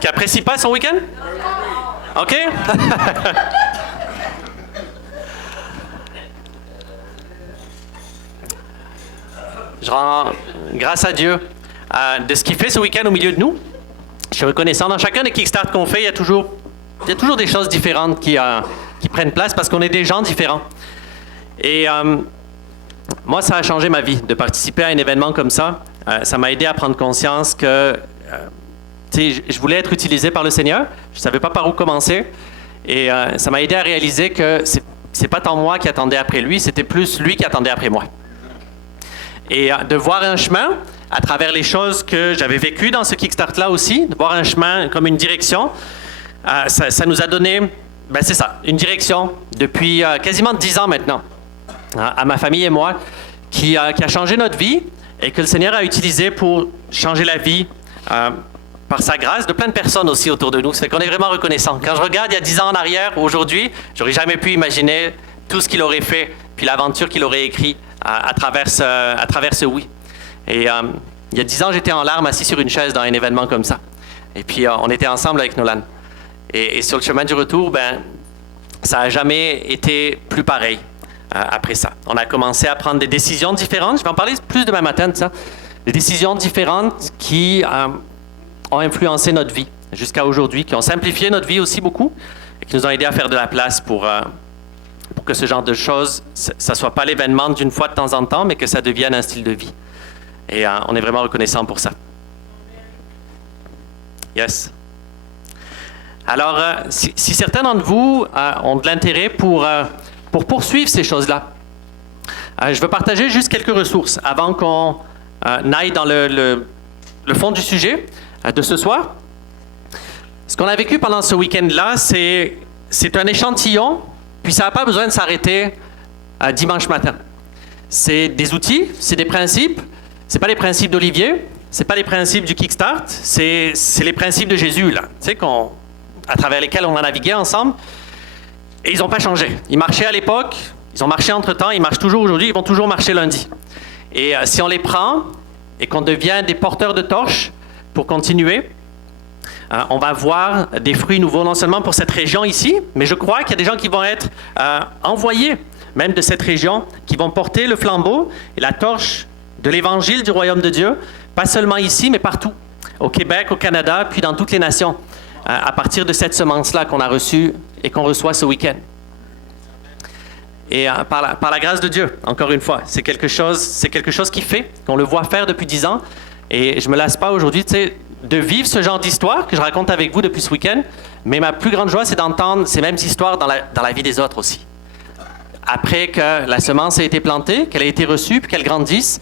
Qui apprécie pas son week-end? OK? Je rends grâce à Dieu de ce qu'il fait ce week-end au milieu de nous. Je suis reconnaissant. Dans chacun des Kickstart qu'on fait, il y a toujours des choses différentes qui prennent place parce qu'on est des gens différents. Et moi, ça a changé ma vie de participer à un événement comme ça. Ça m'a aidé à prendre conscience que je voulais être utilisé par le Seigneur. Je ne savais pas par où commencer. Et ça m'a aidé à réaliser que c'est pas tant moi qui attendais après lui, c'était plus lui qui attendait après moi. Et de voir un chemin à travers les choses que j'avais vécues dans ce Kickstart-là aussi, de voir un chemin comme une direction, ça nous a donné, c'est ça, une direction depuis quasiment 10 ans maintenant, à ma famille et moi, qui a changé notre vie et que le Seigneur a utilisé pour changer la vie par sa grâce de plein de personnes aussi autour de nous. C'est qu'on est vraiment reconnaissant. Quand je regarde il y a 10 ans en arrière, aujourd'hui, j'aurais jamais pu imaginer tout ce qu'il aurait fait, puis l'aventure qu'il aurait écrit à travers ce oui. Et il y a 10 ans, j'étais en larmes assis sur une chaise dans un événement comme ça. Et puis on était ensemble avec Nolan. Et sur le chemin du retour, ça n'a jamais été plus pareil après ça. On a commencé à prendre des décisions différentes. Je vais en parler plus demain matin de ça. Des décisions différentes qui ont influencé notre vie jusqu'à aujourd'hui, qui ont simplifié notre vie aussi beaucoup et qui nous ont aidés à faire de la place pour que ce genre de choses, ça ne soit pas l'événement d'une fois de temps en temps, mais que ça devienne un style de vie. Et on est vraiment reconnaissant pour ça. Yes. Alors, si certains d'entre vous ont de l'intérêt pour poursuivre ces choses-là, je veux partager juste quelques ressources avant qu'on aille dans le fond du sujet de ce soir. Ce qu'on a vécu pendant ce week-end-là, c'est un échantillon. Puis ça n'a pas besoin de s'arrêter dimanche matin. C'est des outils, c'est des principes. C'est pas les principes d'Olivier, c'est pas les principes du Kickstart, c'est les principes de Jésus, là, à travers lesquels on a navigué ensemble. Et ils n'ont pas changé. Ils marchaient à l'époque, ils ont marché entre-temps, ils marchent toujours aujourd'hui, ils vont toujours marcher lundi. Et si on les prend et qu'on devient des porteurs de torches pour continuer, on va voir des fruits nouveaux, non seulement pour cette région ici, mais je crois qu'il y a des gens qui vont être envoyés, même de cette région, qui vont porter le flambeau et la torche de l'évangile du royaume de Dieu, pas seulement ici, mais partout, au Québec, au Canada, puis dans toutes les nations, à partir de cette semence-là qu'on a reçue et qu'on reçoit ce week-end. Et par la grâce de Dieu, encore une fois, c'est quelque chose qui fait, qu'on le voit faire depuis 10 ans, et je ne me lasse pas aujourd'hui, de vivre ce genre d'histoire que je raconte avec vous depuis ce week-end, mais ma plus grande joie, c'est d'entendre ces mêmes histoires dans la vie des autres aussi. Après que la semence a été plantée, qu'elle a été reçue, puis qu'elle grandisse,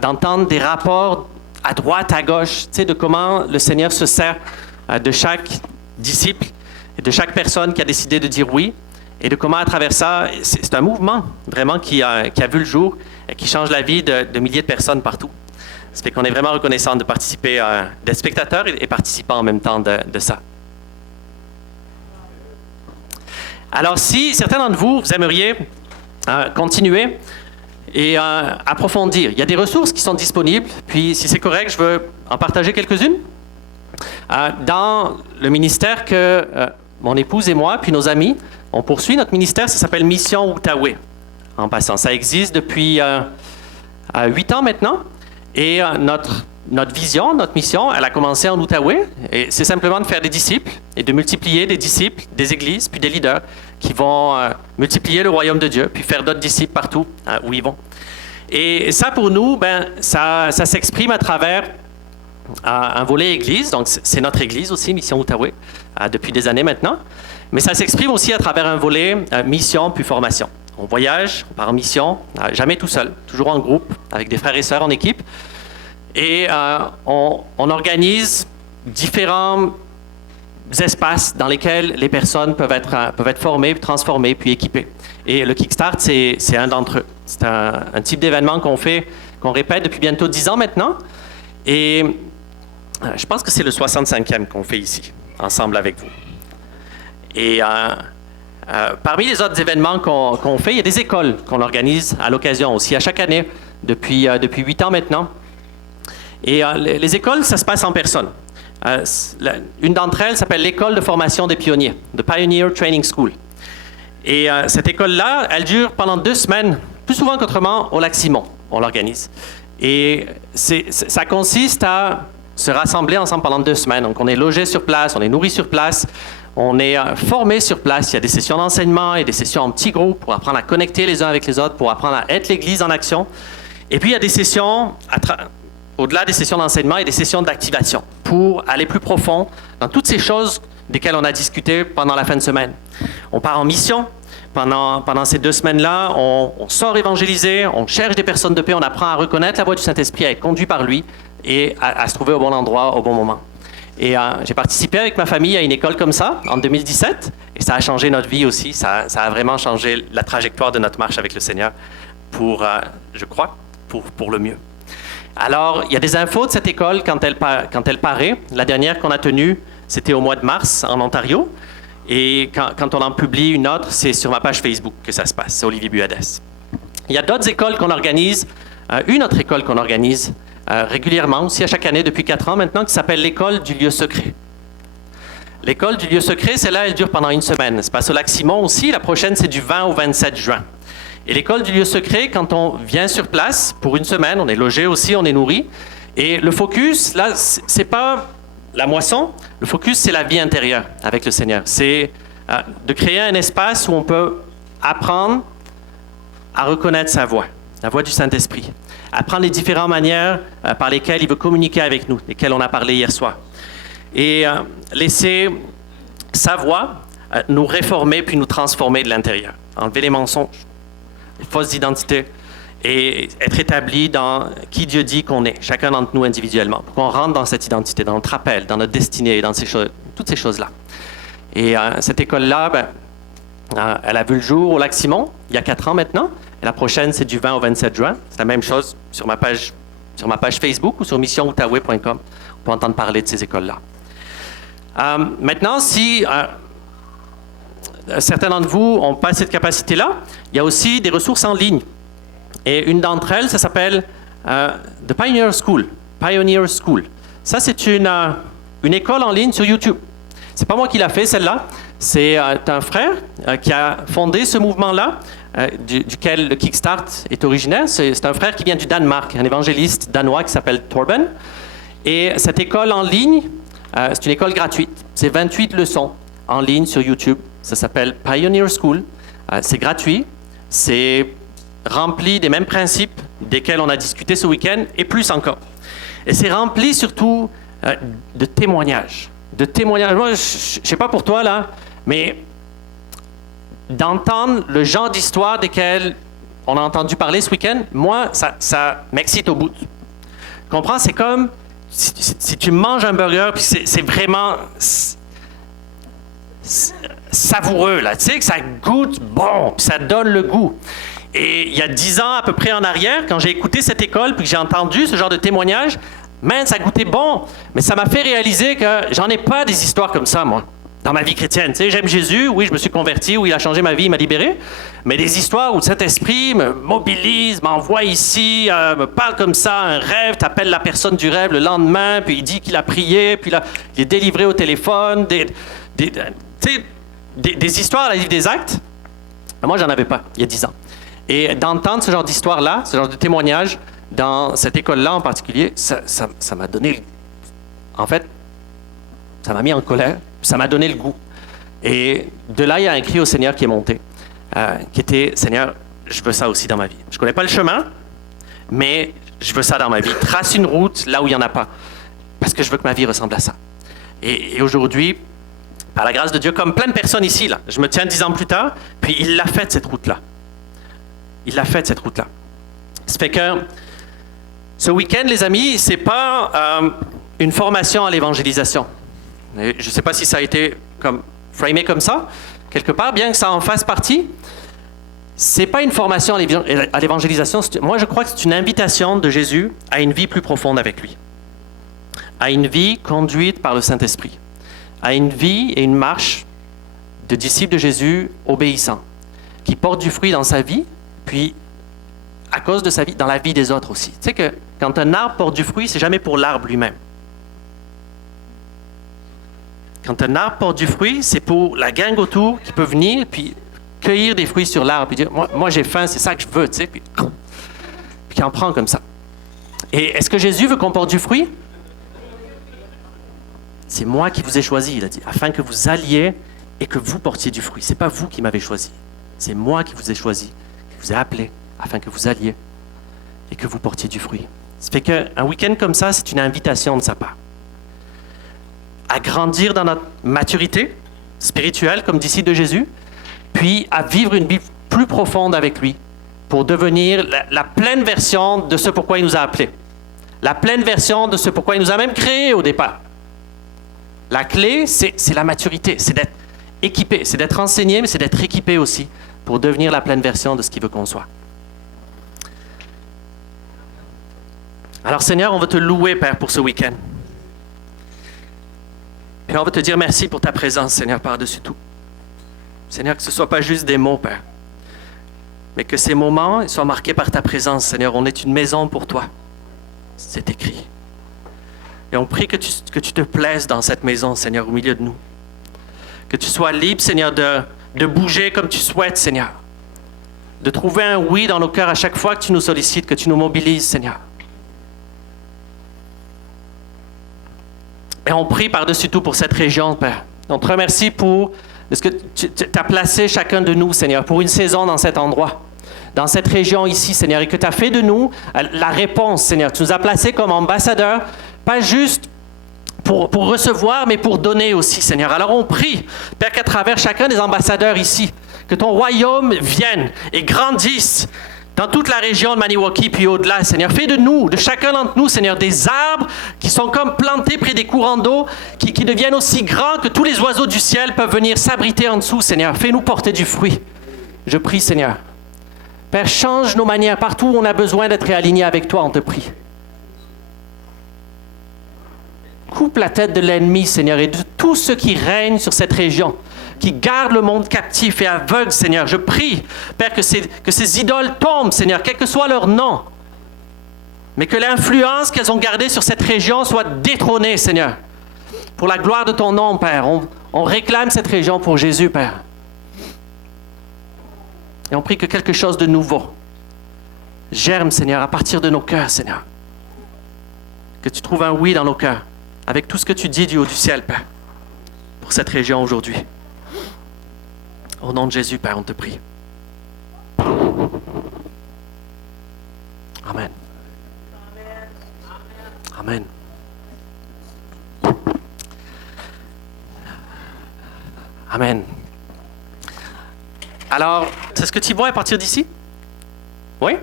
d'entendre des rapports à droite, à gauche, de comment le Seigneur se sert de chaque disciple et de chaque personne qui a décidé de dire oui, et de comment à travers ça, c'est un mouvement vraiment qui a vu le jour et qui change la vie de milliers de personnes partout. Ça fait qu'on est vraiment reconnaissant de participer, d'être spectateurs et participants en même temps de ça. Alors, si certains d'entre vous aimeriez continuer et approfondir, il y a des ressources qui sont disponibles, puis si c'est correct, je veux en partager quelques-unes. Dans le ministère que mon épouse et moi, puis nos amis, on poursuit, notre ministère, ça s'appelle Mission Outaouais. En passant, ça existe depuis 8 ans maintenant. Et notre vision, notre mission, elle a commencé en Outaouais. Et c'est simplement de faire des disciples et de multiplier des disciples, des églises, puis des leaders qui vont multiplier le royaume de Dieu, puis faire d'autres disciples partout où ils vont. Et ça, pour nous, ça s'exprime à travers un volet église. Donc, c'est notre église aussi, Mission Outaouais, depuis des années maintenant. Mais ça s'exprime aussi à travers un volet mission puis formation. On voyage, on part en mission, jamais tout seul, toujours en groupe, avec des frères et sœurs en équipe. Et on organise différents espaces dans lesquels les personnes peuvent être formées, transformées, puis équipées. Et le Kickstart, c'est un d'entre eux. C'est un type d'événement qu'on répète depuis bientôt 10 ans maintenant. Et je pense que c'est le 65e qu'on fait ici, ensemble avec vous. Et parmi les autres événements qu'on fait, il y a des écoles qu'on organise à l'occasion aussi, à chaque année, depuis 8 ans maintenant. Et les écoles, ça se passe en personne. Une d'entre elles s'appelle l'École de formation des pionniers, The Pioneer Training School. Et cette école-là, elle dure pendant 2 semaines, plus souvent qu'autrement, au Lac-Simon. On l'organise. Et ça consiste à se rassembler ensemble pendant 2 semaines. Donc, on est logé sur place, on est nourri sur place, on est formé sur place. Il y a des sessions d'enseignement et des sessions en petits groupes pour apprendre à connecter les uns avec les autres, pour apprendre à être l'Église en action. Et puis, il y a des sessions, au-delà des sessions d'enseignement, il y a des sessions d'activation pour aller plus profond dans toutes ces choses desquelles on a discuté pendant la fin de semaine. On part en mission. Pendant ces 2 semaines-là, on sort évangéliser, on cherche des personnes de paix, on apprend à reconnaître la voix du Saint-Esprit, à être conduit par lui et à se trouver au bon endroit, au bon moment. Et j'ai participé avec ma famille à une école comme ça, en 2017, et ça a changé notre vie aussi. Ça a vraiment changé la trajectoire de notre marche avec le Seigneur pour, je crois, pour le mieux. Alors, il y a des infos de cette école quand elle paraît. La dernière qu'on a tenue, c'était au mois de mars en Ontario. Et quand on en publie une autre, c'est sur ma page Facebook que ça se passe, c'est Olivier Buades. Il y a d'autres écoles qu'on organise, une autre école qu'on organise régulièrement, aussi à chaque année depuis 4 ans maintenant, qui s'appelle l'École du lieu secret. L'École du lieu secret, celle-là, elle dure pendant 1 semaine. Ça se passe au Lac-Simon aussi, la prochaine c'est du 20 au 27 juin. Et l'École du lieu secret, quand on vient sur place pour 1 semaine, on est logé aussi, on est nourri, et le focus, là, c'est pas la moisson, le focus, c'est la vie intérieure avec le Seigneur. C'est de créer un espace où on peut apprendre à reconnaître sa voix, la voix du Saint-Esprit. Apprendre les différentes manières par lesquelles il veut communiquer avec nous, lesquelles on a parlé hier soir. Et laisser sa voix nous réformer puis nous transformer de l'intérieur. Enlever les mensonges, les fausses identités et être établi dans qui Dieu dit qu'on est, chacun d'entre nous individuellement, pour qu'on rentre dans cette identité, dans notre appel, dans notre destinée, dans toutes ces choses-là. Et cette école-là, elle a vu le jour au Lac-Simon, il y a 4 ans maintenant, et la prochaine, c'est du 20 au 27 juin. C'est la même chose sur ma page Facebook ou sur missionoutaouais.com. On peut entendre parler de ces écoles-là. Maintenant, si certains d'entre vous n'ont pas cette capacité-là, il y a aussi des ressources en ligne. Et une d'entre elles, ça s'appelle The Pioneer School. Pioneer School. Ça, c'est une école en ligne sur YouTube. C'est pas moi qui l'a fait, celle-là. C'est un frère qui a fondé ce mouvement-là, duquel le Kickstart est originaire. C'est un frère qui vient du Danemark, un évangéliste danois qui s'appelle Torben. Et cette école en ligne, c'est une école gratuite. C'est 28 leçons en ligne sur YouTube. Ça s'appelle Pioneer School. C'est gratuit. C'est rempli des mêmes principes desquels on a discuté ce week-end, et plus encore. Et c'est rempli surtout de témoignages. Moi, je ne sais pas pour toi, là, mais d'entendre le genre d'histoire desquelles on a entendu parler ce week-end, moi, ça m'excite au bout. Tu comprends? C'est comme si tu manges un burger, puis c'est vraiment savoureux, là. Tu sais, que ça goûte bon, puis ça donne le goût. Et il y a 10 ans à peu près en arrière, quand j'ai écouté cette école puis que j'ai entendu ce genre de témoignage, ça goûtait bon. Mais ça m'a fait réaliser que j'en ai pas des histoires comme ça, moi, dans ma vie chrétienne. Tu sais, j'aime Jésus, oui, je me suis converti, oui, il a changé ma vie, il m'a libéré. Mais des histoires où le Saint-Esprit me mobilise, m'envoie ici, me parle comme ça, un rêve, t'appelles la personne du rêve le lendemain, puis il dit qu'il a prié, puis là, il est délivré au téléphone, des histoires à la livre des Actes. Moi, j'en avais pas, il y a 10 ans. Et d'entendre ce genre d'histoire-là, ce genre de témoignage, dans cette école-là en particulier, ça m'a donné... En fait, ça m'a mis en colère, ça m'a donné le goût. Et de là, il y a un cri au Seigneur qui est monté, qui était, Seigneur, je veux ça aussi dans ma vie. Je ne connais pas le chemin, mais je veux ça dans ma vie. Trace une route là où il n'y en a pas, parce que je veux que ma vie ressemble à ça. Et aujourd'hui, par la grâce de Dieu, comme plein de personnes ici, là, je me tiens 10 ans plus tard, puis il l'a fait, cette route-là. Il l'a fait, cette route-là. Ça fait que ce week-end, les amis, c'est pas une formation à l'évangélisation. Je ne sais pas si ça a été framé comme ça, quelque part, bien que ça en fasse partie. C'est pas une formation à l'évangélisation. Moi, je crois que c'est une invitation de Jésus à une vie plus profonde avec lui. À une vie conduite par le Saint-Esprit. À une vie et une marche de disciples de Jésus obéissants, qui portent du fruit dans sa vie, puis, à cause de sa vie, dans la vie des autres aussi. Tu sais que quand un arbre porte du fruit, c'est jamais pour l'arbre lui-même. quand un arbre porte du fruit, c'est pour la gang autour qui peut venir puis cueillir des fruits sur l'arbre et dire moi j'ai faim, c'est ça que je veux, tu sais, puis qui en prend comme ça. Et est-ce que Jésus veut qu'on porte du fruit? C'est moi qui vous ai choisi, il a dit, afin que vous alliez et que vous portiez du fruit. C'est pas vous qui m'avez choisi, c'est moi qui vous ai choisi, qui vous ai appelé, afin que vous alliez et que vous portiez du fruit. Ça fait qu'un week-end comme ça, c'est une invitation de sa part à grandir dans notre maturité spirituelle comme disciples de Jésus, puis à vivre une vie plus profonde avec lui pour devenir la pleine version de ce pourquoi il nous a appelés. La pleine version de ce pourquoi il nous a même créés au départ. La clé, c'est la maturité, c'est d'être équipé, c'est d'être enseigné, mais c'est d'être équipé aussi pour devenir la pleine version de ce qu'il veut qu'on soit. Alors Seigneur, on veut te louer, Père, pour ce week-end. Puis on veut te dire merci pour ta présence, Seigneur, par-dessus tout. Seigneur, que ce ne soit pas juste des mots, Père, mais que ces moments soient marqués par ta présence, Seigneur. On est une maison pour toi. C'est écrit. Et on prie que tu te plaises dans cette maison, Seigneur, au milieu de nous. Que tu sois libre, Seigneur, de bouger comme tu souhaites, Seigneur. De trouver un oui dans nos cœurs à chaque fois que tu nous sollicites, que tu nous mobilises, Seigneur. Et on prie par-dessus tout pour cette région, Père. On te remercie pour ce que tu as placé chacun de nous, Seigneur, pour une saison dans cet endroit, dans cette région ici, Seigneur, et que tu as fait de nous la réponse, Seigneur. Tu nous as placés comme ambassadeurs, pas juste pour recevoir, mais pour donner aussi, Seigneur. Alors on prie, Père, qu'à travers chacun des ambassadeurs ici, que ton royaume vienne et grandisse dans toute la région de Maniwaki, puis au-delà, Seigneur. Fais de nous, de chacun d'entre nous, Seigneur, des arbres qui sont comme plantés près des courants d'eau, qui deviennent aussi grands que tous les oiseaux du ciel peuvent venir s'abriter en dessous, Seigneur. Fais-nous porter du fruit. Je prie, Seigneur. Père, change nos manières. Partout où on a besoin d'être réaligné avec toi, on te prie. Coupe la tête de l'ennemi, Seigneur, et de tous ceux qui règnent sur cette région, qui gardent le monde captif et aveugle, Seigneur. Je prie, Père, que ces idoles tombent, Seigneur, quel que soit leur nom, mais que l'influence qu'elles ont gardée sur cette région soit détrônée, Seigneur. Pour la gloire de ton nom, Père, on réclame cette région pour Jésus, Père. Et on prie que quelque chose de nouveau germe, Seigneur, à partir de nos cœurs, Seigneur. Que tu trouves un oui dans nos cœurs, avec tout ce que tu dis du haut du ciel, Père, pour cette région aujourd'hui. Au nom de Jésus, Père, on te prie. Amen. Amen. Amen. Alors, c'est ce que tu vois à partir d'ici? Oui?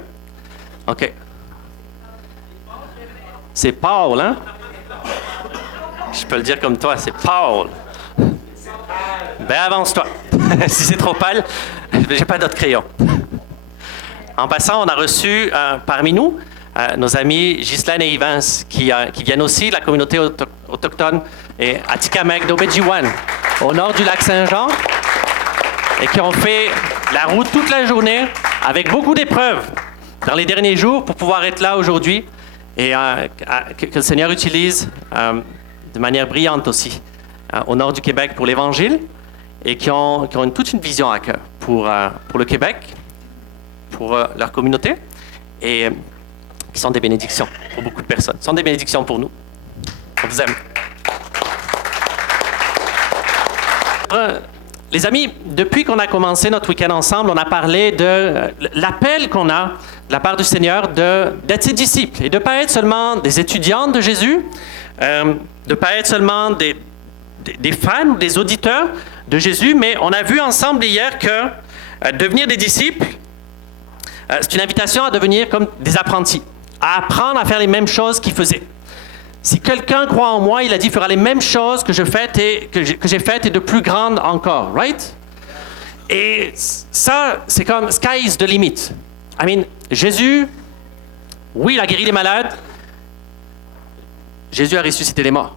OK. C'est Paul, hein? Je peux le dire comme toi, c'est Paul. Ben avance-toi. Si c'est trop pâle, j'ai pas d'autres crayons. En passant, on a reçu parmi nous nos amis Ghislaine et Ivans qui viennent aussi de la communauté autochtone et Atikamekw d'Obedjiwan, au nord du lac Saint-Jean, et qui ont fait la route toute la journée avec beaucoup d'épreuves dans les derniers jours pour pouvoir être là aujourd'hui et que le Seigneur utilise de manière brillante aussi au nord du Québec pour l'Évangile et qui ont toute une vision à cœur pour le Québec, pour leur communauté et qui sont des bénédictions pour beaucoup de personnes. Ils sont des bénédictions pour nous. On vous aime. Les amis, depuis qu'on a commencé notre week-end ensemble, on a parlé de l'appel qu'on a de la part du Seigneur d'être ses disciples et de ne pas être seulement des étudiants de Jésus, de ne pas être seulement des fans ou des auditeurs de Jésus, mais on a vu ensemble hier que devenir des disciples, c'est une invitation à devenir comme des apprentis, à apprendre à faire les mêmes choses qu'ils faisaient. Si quelqu'un croit en moi, il a dit, fera les mêmes choses que j'ai faites et de plus grandes encore, right? Et ça, c'est comme sky is the limit. I mean, Jésus, oui, il a guéri les malades. Jésus a ressuscité les morts.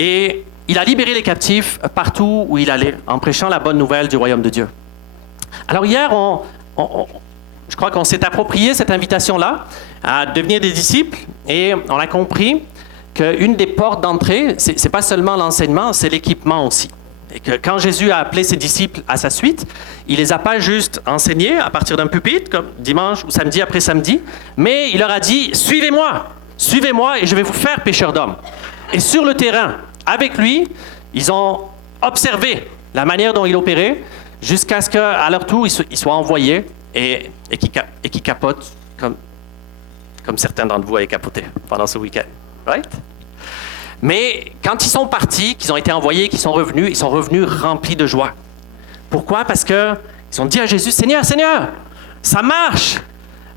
Et il a libéré les captifs partout où il allait, en prêchant la bonne nouvelle du royaume de Dieu. Alors hier, je crois qu'on s'est approprié cette invitation-là à devenir des disciples et on a compris qu'une des portes d'entrée, c'est pas seulement l'enseignement, c'est l'équipement aussi. Et que quand Jésus a appelé ses disciples à sa suite, il les a pas juste enseignés à partir d'un pupitre, comme dimanche ou samedi après samedi, mais il leur a dit, suivez-moi et je vais vous faire pécheurs d'hommes. Et sur le terrain, avec lui, ils ont observé la manière dont il opérait, jusqu'à ce qu'à leur tour, ils soient envoyés et qu'ils capotent comme certains d'entre vous avaient capoté pendant ce week-end. Right? Mais quand ils sont partis, qu'ils ont été envoyés, qu'ils sont revenus, ils sont revenus remplis de joie. Pourquoi? Parce qu'ils ont dit à Jésus, Seigneur, ça marche!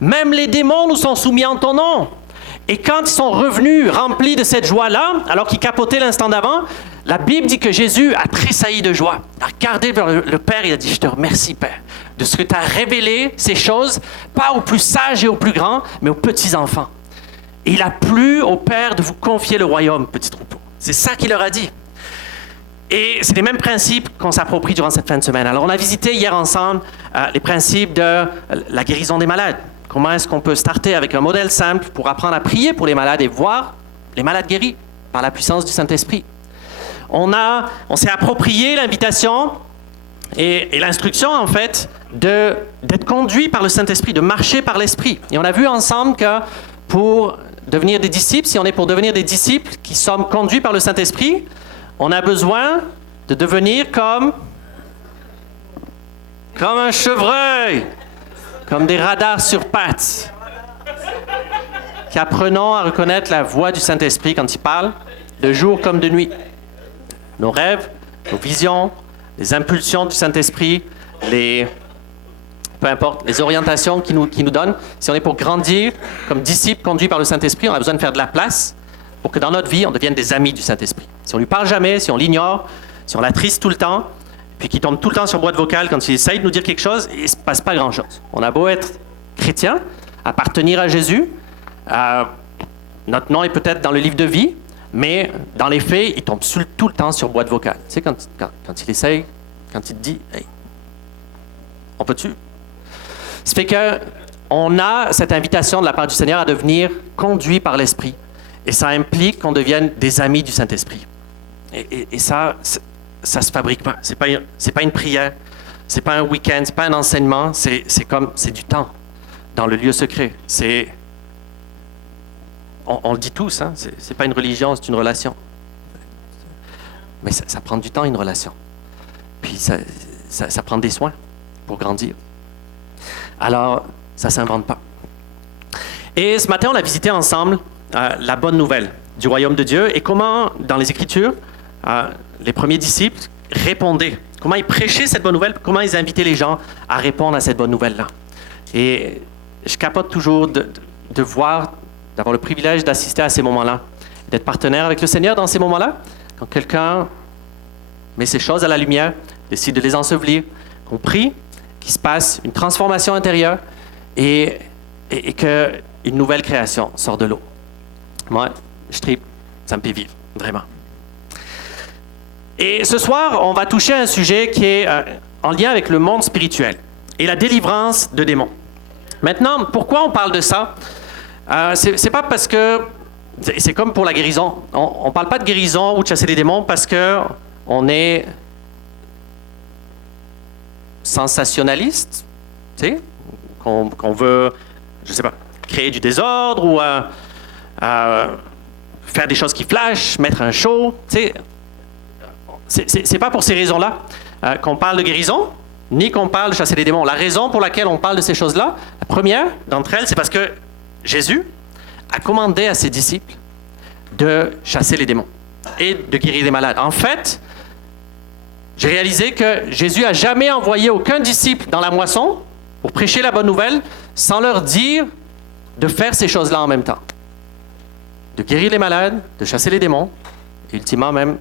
Même les démons nous sont soumis en ton nom. Et quand ils sont revenus remplis de cette joie-là, alors qu'ils capotaient l'instant d'avant, la Bible dit que Jésus a tressailli de joie. Il a regardé vers le Père et il a dit, je te remercie, Père, de ce que tu as révélé ces choses, pas aux plus sages et aux plus grands, mais aux petits-enfants. Et il a plu au Père de vous confier le royaume, petit troupeau. C'est ça qu'il leur a dit. Et c'est les mêmes principes qu'on s'approprie durant cette fin de semaine. Alors, on a visité hier ensemble les principes de la guérison des malades. Comment est-ce qu'on peut starter avec un modèle simple pour apprendre à prier pour les malades et voir les malades guéris par la puissance du Saint-Esprit. On s'est approprié l'invitation et l'instruction, en fait, d'être conduit par le Saint-Esprit, de marcher par l'Esprit. Et on a vu ensemble que pour devenir des disciples, si on est pour devenir des disciples qui sommes conduits par le Saint-Esprit, on a besoin de devenir comme un chevreuil, comme des radars sur pattes, qui apprenons à reconnaître la voix du Saint-Esprit quand il parle, de jour comme de nuit. Nos rêves, nos visions, les impulsions du Saint-Esprit, peu importe, les orientations qu'il nous donne. Si on est pour grandir comme disciples conduits par le Saint-Esprit, on a besoin de faire de la place pour que dans notre vie, on devienne des amis du Saint-Esprit. Si on lui parle jamais, si on l'ignore, si on l'attriste tout le temps, puis qu'il tombe tout le temps sur boîte vocale quand il essaye de nous dire quelque chose, il ne se passe pas grand-chose. On a beau être chrétien, appartenir à Jésus, notre nom est peut-être dans le livre de vie, mais dans les faits, il tombe tout le temps sur boîte vocale. Tu sais, quand il essaye, quand il te dit « Hey, on peut-tu? » Ça fait qu'on a cette invitation de la part du Seigneur à devenir conduit par l'Esprit. Et ça implique qu'on devienne des amis du Saint-Esprit. Et ça se fabrique pas. C'est pas une prière, c'est pas un week-end, c'est pas un enseignement, c'est du temps dans le lieu secret. On le dit tous, hein, c'est pas une religion, c'est une relation. Mais ça prend du temps, une relation. Puis ça prend des soins pour grandir. Alors, ça s'invente pas. Et ce matin, on a visité ensemble la bonne nouvelle du royaume de Dieu et comment, dans les Écritures, les premiers disciples répondaient, comment ils prêchaient cette bonne nouvelle, comment ils invitaient les gens à répondre à cette bonne nouvelle-là. Et je capote toujours de voir, d'avoir le privilège d'assister à ces moments-là, d'être partenaire avec le Seigneur dans ces moments-là, quand quelqu'un met ces choses à la lumière, décide de les ensevelir, qu'on prie, qu'il se passe une transformation intérieure et qu'une nouvelle création sort de l'eau. Moi, je tripe, ça me fait vivre, vraiment. Et ce soir, on va toucher à un sujet qui est en lien avec le monde spirituel et la délivrance de démons. Maintenant, pourquoi on parle de ça? C'est pas parce que... C'est comme pour la guérison. On ne parle pas de guérison ou de chasser les démons parce qu'on est sensationnaliste, tu sais, qu'on veut, je sais pas, créer du désordre ou faire des choses qui flashent, mettre un show, tu sais. C'est pas pour ces raisons-là qu'on parle de guérison, ni qu'on parle de chasser les démons. La raison pour laquelle on parle de ces choses-là, la première d'entre elles, c'est parce que Jésus a commandé à ses disciples de chasser les démons et de guérir les malades. En fait, j'ai réalisé que Jésus n'a jamais envoyé aucun disciple dans la moisson pour prêcher la bonne nouvelle sans leur dire de faire ces choses-là en même temps. De guérir les malades, de chasser les démons, et ultimement même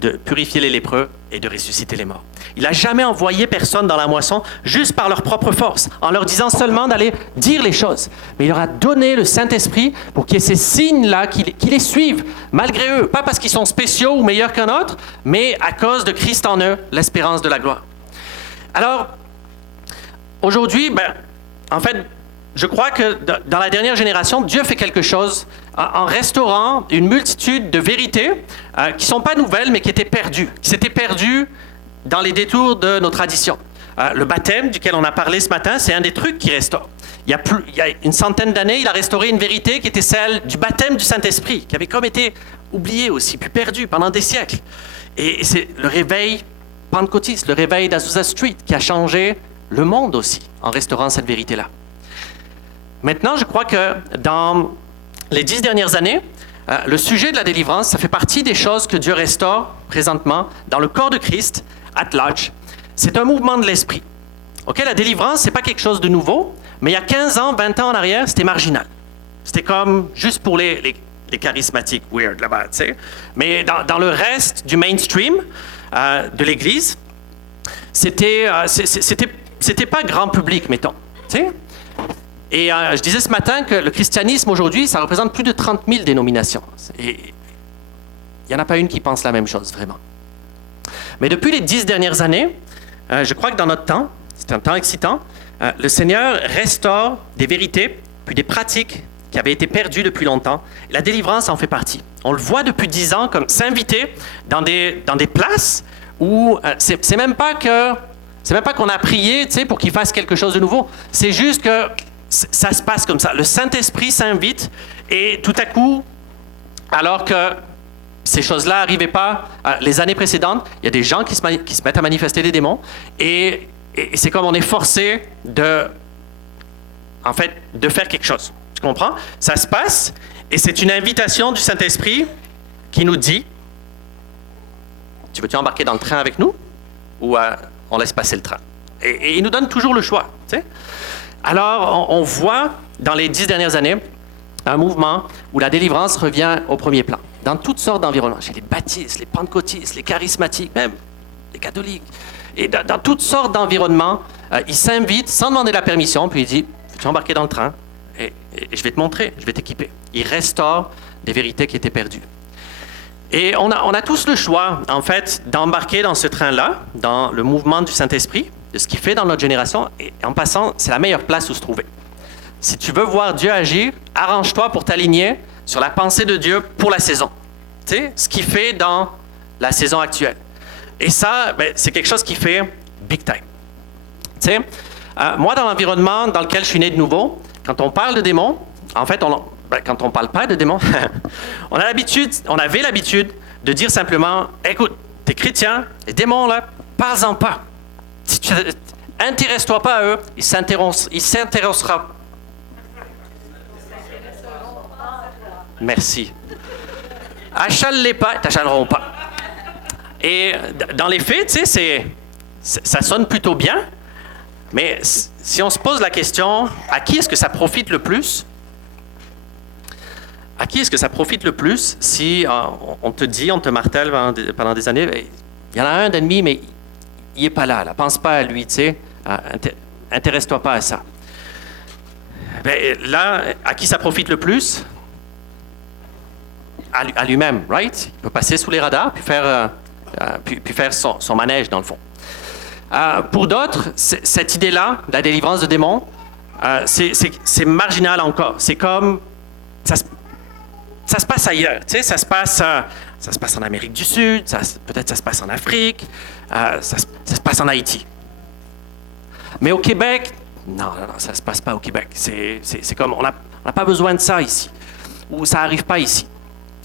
de purifier les lépreux et de ressusciter les morts. Il n'a jamais envoyé personne dans la moisson juste par leur propre force, en leur disant seulement d'aller dire les choses. Mais il leur a donné le Saint-Esprit pour qu'il y ait ces signes-là qui les suivent, malgré eux. Pas parce qu'ils sont spéciaux ou meilleurs qu'un autre, mais à cause de Christ en eux, l'espérance de la gloire. Alors, aujourd'hui, en fait, je crois que dans la dernière génération, Dieu fait quelque chose en restaurant une multitude de vérités qui ne sont pas nouvelles, mais qui étaient perdues, qui s'étaient perdues dans les détours de nos traditions. Le baptême, duquel on a parlé ce matin, c'est un des trucs qui restaure. Il y a une centaine d'années, il a restauré une vérité qui était celle du baptême du Saint-Esprit, qui avait comme été oubliée aussi, puis perdue pendant des siècles. Et c'est le réveil pentecôtiste, le réveil d'Azusa Street, qui a changé le monde aussi, en restaurant cette vérité-là. Maintenant, je crois que dans les 10 dernières années, le sujet de la délivrance, ça fait partie des choses que Dieu restaure présentement dans le corps de Christ, at large. C'est un mouvement de l'esprit. Okay, la délivrance, ce n'est pas quelque chose de nouveau, mais il y a 15 ans, 20 ans en arrière, c'était marginal. C'était comme juste pour les charismatiques weird là-bas, tu sais. Mais dans le reste du mainstream de l'Église, c'était pas grand public, mettons. Tu sais. Et je disais ce matin que le christianisme aujourd'hui, ça représente plus de 30 000 dénominations. Et il n'y en a pas une qui pense la même chose, vraiment. Mais depuis les 10 dernières années, je crois que dans notre temps, c'est un temps excitant, le Seigneur restaure des vérités, puis des pratiques qui avaient été perdues depuis longtemps. La délivrance en fait partie. On le voit depuis 10 ans comme s'inviter dans des places où c'est même pas qu'on a prié, tu sais, pour qu'il fasse quelque chose de nouveau. C'est juste que ça se passe comme ça. Le Saint-Esprit s'invite et tout à coup, alors que ces choses-là n'arrivaient pas les années précédentes, il y a des gens qui se mettent à manifester des démons et c'est comme on est forcé de faire quelque chose. Tu comprends? Ça se passe et c'est une invitation du Saint-Esprit qui nous dit: tu veux-tu embarquer dans le train avec nous ou on laisse passer le train? Et il nous donne toujours le choix. Tu sais? Alors, on voit dans les 10 dernières années un mouvement où la délivrance revient au premier plan, dans toutes sortes d'environnements, chez les baptistes, les pentecôtistes, les charismatiques, même les catholiques. Et dans toutes sortes d'environnements, il s'invite sans demander la permission, puis il dit: veux-tu embarquer dans le train? Et je vais te montrer, je vais t'équiper. Il restaure des vérités qui étaient perdues. Et on a tous le choix, en fait, d'embarquer dans ce train-là, dans le mouvement du Saint-Esprit, de ce qu'il fait dans notre génération. Et en passant, c'est la meilleure place où se trouver. Si tu veux voir Dieu agir, arrange-toi pour t'aligner sur la pensée de Dieu pour la saison. Tu sais, ce qu'il fait dans la saison actuelle. Et ça, c'est quelque chose qui fait big time. Tu sais, moi, dans l'environnement dans lequel je suis né de nouveau, quand on parle de démons, en fait, quand on ne parle pas de démons, on avait l'habitude de dire simplement: écoute, t'es chrétien, les démons, là, parle-en pas. Si tu intéresse-toi pas à eux, ils s'intéresseront. Merci. Achale-les pas, ils t'achaleront pas. Et dans les faits, tu sais, ça sonne plutôt bien, mais si on se pose la question, à qui est-ce que ça profite le plus? À qui est-ce que ça profite le plus si on te martèle pendant des années, il y en a un d'ennemi, mais il n'est pas là, pense pas à lui, tu sais, intéresse-toi pas à ça. Là, à qui ça profite le plus? À lui-même, right? Il peut passer sous les radars, puis faire son manège, dans le fond. Pour d'autres, cette idée-là, la délivrance de démons, c'est marginal encore. C'est comme... Ça se passe ailleurs, tu sais, ça se passe en Amérique du Sud, peut-être ça se passe en Afrique, ça se passe en Haïti. Mais au Québec, non, ça ne se passe pas au Québec. C'est comme, on n'a pas besoin de ça ici, ou ça n'arrive pas ici.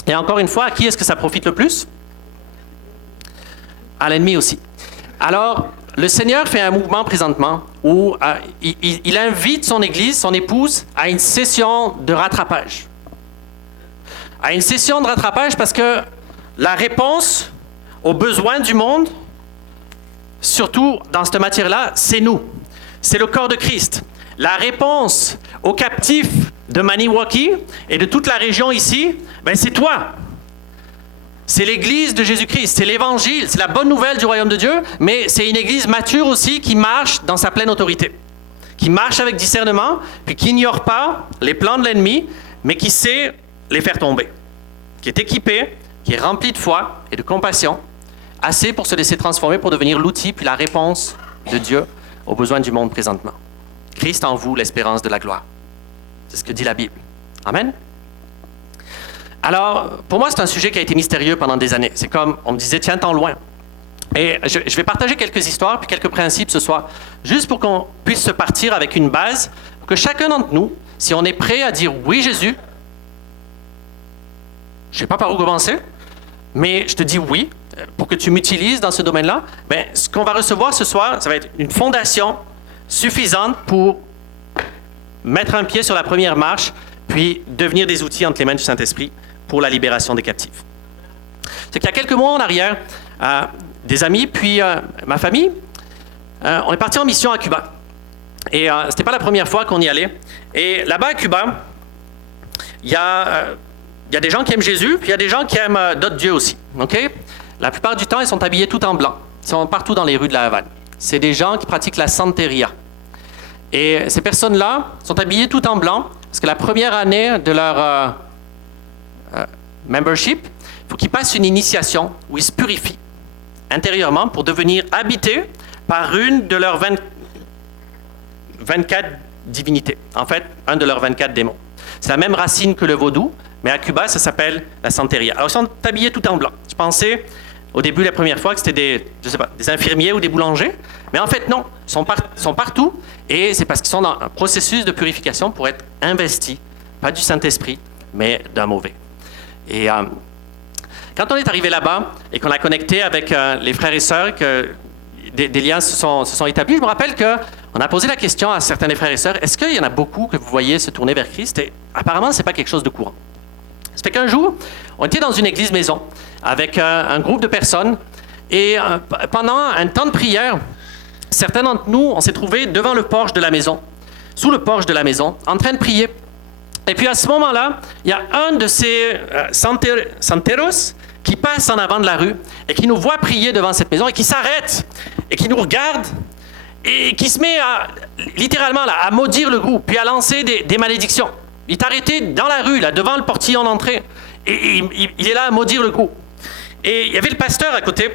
Et encore une fois, à qui est-ce que ça profite le plus? À l'ennemi aussi. Alors, le Seigneur fait un mouvement présentement où il invite son Église, son épouse, à une session de rattrapage. À une session de rattrapage parce que la réponse aux besoins du monde, surtout dans cette matière-là, c'est nous. C'est le corps de Christ. La réponse aux captifs de Maniwaki et de toute la région ici, c'est toi. C'est l'Église de Jésus-Christ, c'est l'Évangile, c'est la bonne nouvelle du royaume de Dieu, mais c'est une Église mature aussi qui marche dans sa pleine autorité, qui marche avec discernement, puis qui n'ignore pas les plans de l'ennemi, mais qui sait les faire tomber, qui est équipée, qui est remplie de foi et de compassion, assez pour se laisser transformer, pour devenir l'outil puis la réponse de Dieu aux besoins du monde présentement. Christ en vous, l'espérance de la gloire. C'est ce que dit la Bible. Amen. Alors, pour moi, c'est un sujet qui a été mystérieux pendant des années. C'est comme, on me disait, tiens-t'en loin. Et je vais partager quelques histoires puis quelques principes ce soir, juste pour qu'on puisse se partir avec une base, pour que chacun d'entre nous, si on est prêt à dire « Oui, Jésus », je ne sais pas par où commencer, mais je te dis oui, pour que tu m'utilises dans ce domaine-là, bien, ce qu'on va recevoir ce soir, ça va être une fondation suffisante pour mettre un pied sur la première marche, puis devenir des outils entre les mains du Saint-Esprit pour la libération des captifs. C'est qu'il y a quelques mois en arrière, des amis, puis ma famille, on est parti en mission à Cuba. Et ce n'était pas la première fois qu'on y allait. Et là-bas à Cuba, il y a des gens qui aiment Jésus, puis il y a des gens qui aiment d'autres dieux aussi. Okay? La plupart du temps, ils sont habillés tout en blanc. Ils sont partout dans les rues de la Havane. C'est des gens qui pratiquent la santeria. Et ces personnes-là sont habillées tout en blanc, parce que la première année de leur membership, il faut qu'ils passent une initiation où ils se purifient intérieurement pour devenir habités par une de leurs 24 divinités. En fait, un de leurs 24 démons. C'est la même racine que le vaudou, mais à Cuba, ça s'appelle la santeria. Alors, ils sont habillés tout en blanc. Je pensais, au début, la première fois, que c'était des infirmiers ou des boulangers. Mais en fait, non. Ils sont partout. Et c'est parce qu'ils sont dans un processus de purification pour être investis, pas du Saint-Esprit, mais d'un mauvais. Et quand on est arrivé là-bas et qu'on a connecté avec les frères et sœurs, que des liens se sont établis, je me rappelle qu'on a posé la question à certains des frères et sœurs, est-ce qu'il y en a beaucoup que vous voyez se tourner vers Christ? Et apparemment, ce n'est pas quelque chose de courant. Ça fait qu'un jour, on était dans une église maison avec un groupe de personnes et pendant un temps de prière, certains d'entre nous, on s'est trouvés devant le porche de la maison, sous le porche de la maison, en train de prier. Et puis à ce moment-là, il y a un de ces santeros qui passe en avant de la rue et qui nous voit prier devant cette maison et qui s'arrête et qui nous regarde et qui se met littéralement à maudire le groupe puis à lancer des malédictions. Il est arrêté dans la rue, là, devant le portillon d'entrée et il est là à maudire le groupe. Et il y avait le pasteur à côté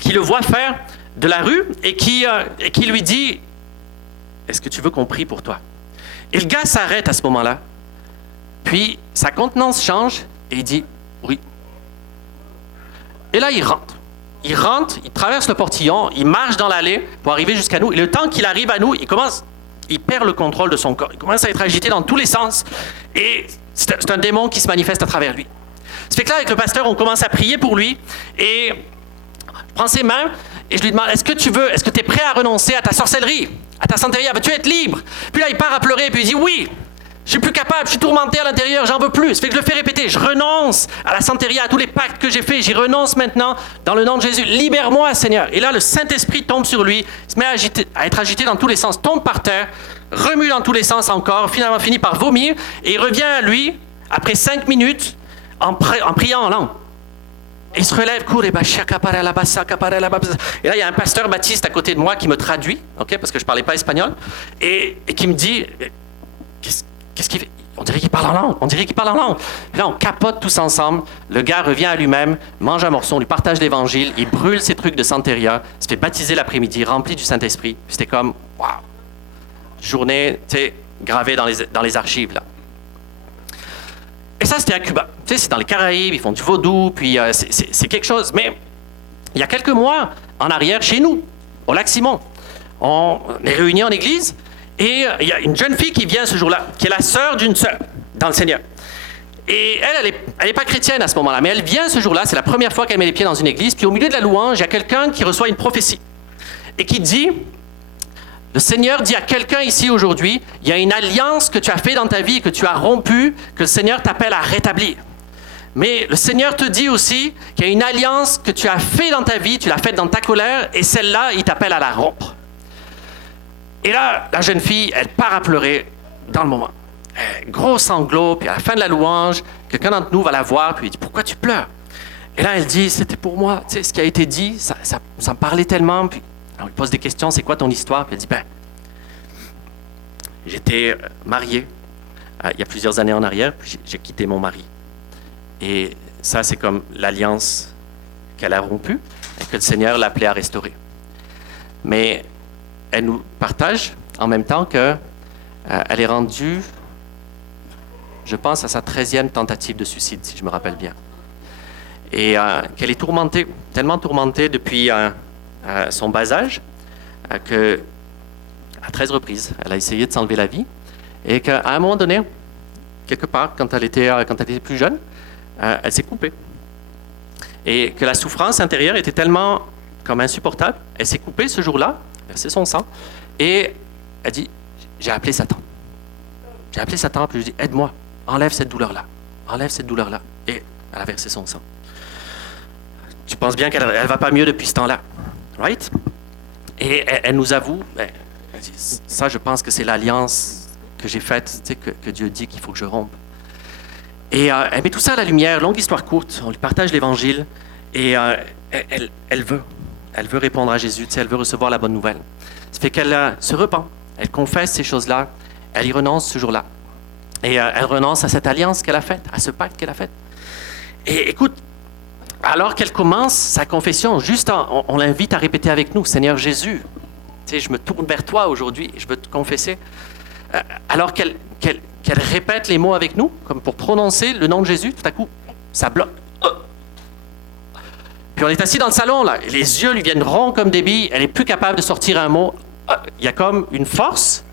qui le voit faire de la rue et qui lui dit « Est-ce que tu veux qu'on prie pour toi ?» Et le gars s'arrête à ce moment-là. Puis sa contenance change et il dit « Oui ». Et là, il rentre. Il traverse le portillon, il marche dans l'allée pour arriver jusqu'à nous. Et le temps qu'il arrive à nous, il perd le contrôle de son corps. Il commence à être agité dans tous les sens. Et c'est un démon qui se manifeste à travers lui. Ça fait que là, avec le pasteur, on commence à prier pour lui. Et je prends ses mains et je lui demande, est-ce que tu es prêt à renoncer à ta sorcellerie, à ta santeria? Veux-tu être libre? Puis là, il part à pleurer et puis il dit, oui, je suis plus capable, je suis tourmenté à l'intérieur, j'en veux plus. Ça fait que je le fais répéter, je renonce à la santeria, à tous les pactes que j'ai faits, j'y renonce maintenant dans le nom de Jésus. Libère-moi, Seigneur. Et là, le Saint-Esprit tombe sur lui, il se met à être agité dans tous les sens, tombe par terre, remue dans tous les sens encore, finalement finit par vomir, et il revient à lui, après 5 minutes, en priant en langue. Et il se relève, court, et là, il y a un pasteur baptiste à côté de moi qui me traduit, okay, parce que je ne parlais pas espagnol, et qui me dit, qu'est-ce qu'il fait? On dirait qu'il parle en langue. Puis là, on capote tous ensemble. Le gars revient à lui-même, mange un morceau, on lui partage l'évangile, il brûle ses trucs de santeria, se fait baptiser l'après-midi, rempli du Saint-Esprit. Puis c'était comme, waouh, journée, tu sais, gravée dans les archives, là. Et ça, c'était à Cuba. Tu sais, c'est dans les Caraïbes, ils font du vaudou, puis c'est quelque chose. Mais il y a quelques mois, en arrière, chez nous, au Lac-Simon, on est réunis en église, et il y a une jeune fille qui vient ce jour-là, qui est la sœur d'une sœur dans le Seigneur. Et elle est pas chrétienne à ce moment-là, mais elle vient ce jour-là, c'est la première fois qu'elle met les pieds dans une église, puis au milieu de la louange, il y a quelqu'un qui reçoit une prophétie, et qui dit... Le Seigneur dit à quelqu'un ici aujourd'hui, il y a une alliance que tu as faite dans ta vie, que tu as rompue, que le Seigneur t'appelle à rétablir. Mais le Seigneur te dit aussi qu'il y a une alliance que tu as faite dans ta vie, tu l'as faite dans ta colère, et celle-là, il t'appelle à la rompre. Et là, la jeune fille, elle part à pleurer dans le moment. Gros sanglot, puis à la fin de la louange, quelqu'un d'entre nous va la voir, puis il dit, pourquoi tu pleures? Et là, elle dit, c'était pour moi, tu sais, ce qui a été dit, ça me parlait tellement, puis... Alors, il pose des questions, c'est quoi ton histoire? Puis elle dit, j'étais marié il y a plusieurs années en arrière, puis j'ai quitté mon mari. Et ça, c'est comme l'alliance qu'elle a rompue et que le Seigneur l'a appelée à restaurer. Mais elle nous partage en même temps qu'elle est rendue Je pense à sa 13e tentative de suicide, si je me rappelle bien. Et qu'elle est tourmentée, tellement tourmentée depuis son bas âge, qu'à 13 reprises, elle a essayé de s'enlever la vie. Et qu'à un moment donné, quelque part, quand elle était plus jeune, elle s'est coupée. Et que la souffrance intérieure était tellement comme insupportable, elle s'est coupée ce jour-là, versé son sang, et elle dit, j'ai appelé Satan. J'ai appelé Satan, puis je lui ai dit, aide-moi, enlève cette douleur-là, enlève cette douleur-là. Et elle a versé son sang. Tu penses bien qu'elle ne va pas mieux depuis ce temps-là, right? Et elle nous avoue, elle dit, ça je pense que c'est l'alliance que j'ai faite, tu sais, que Dieu dit qu'il faut que je rompe. Et elle met tout ça à la lumière, longue histoire courte, on lui partage l'Évangile, et elle veut répondre à Jésus, tu sais, elle veut recevoir la bonne nouvelle. Ça fait qu'elle se repent, elle confesse ces choses-là, elle y renonce ce jour-là. Et elle renonce à cette alliance qu'elle a faite, à ce pacte qu'elle a fait. Et écoute, alors qu'elle commence sa confession, juste on l'invite à répéter avec nous, Seigneur Jésus, tu sais, je me tourne vers toi aujourd'hui, je veux te confesser. Alors qu'elle répète les mots avec nous, comme pour prononcer le nom de Jésus, tout à coup, ça bloque. Puis on est assis dans le salon, là, les yeux lui viennent ronds comme des billes, elle n'est plus capable de sortir un mot. Il y a comme une force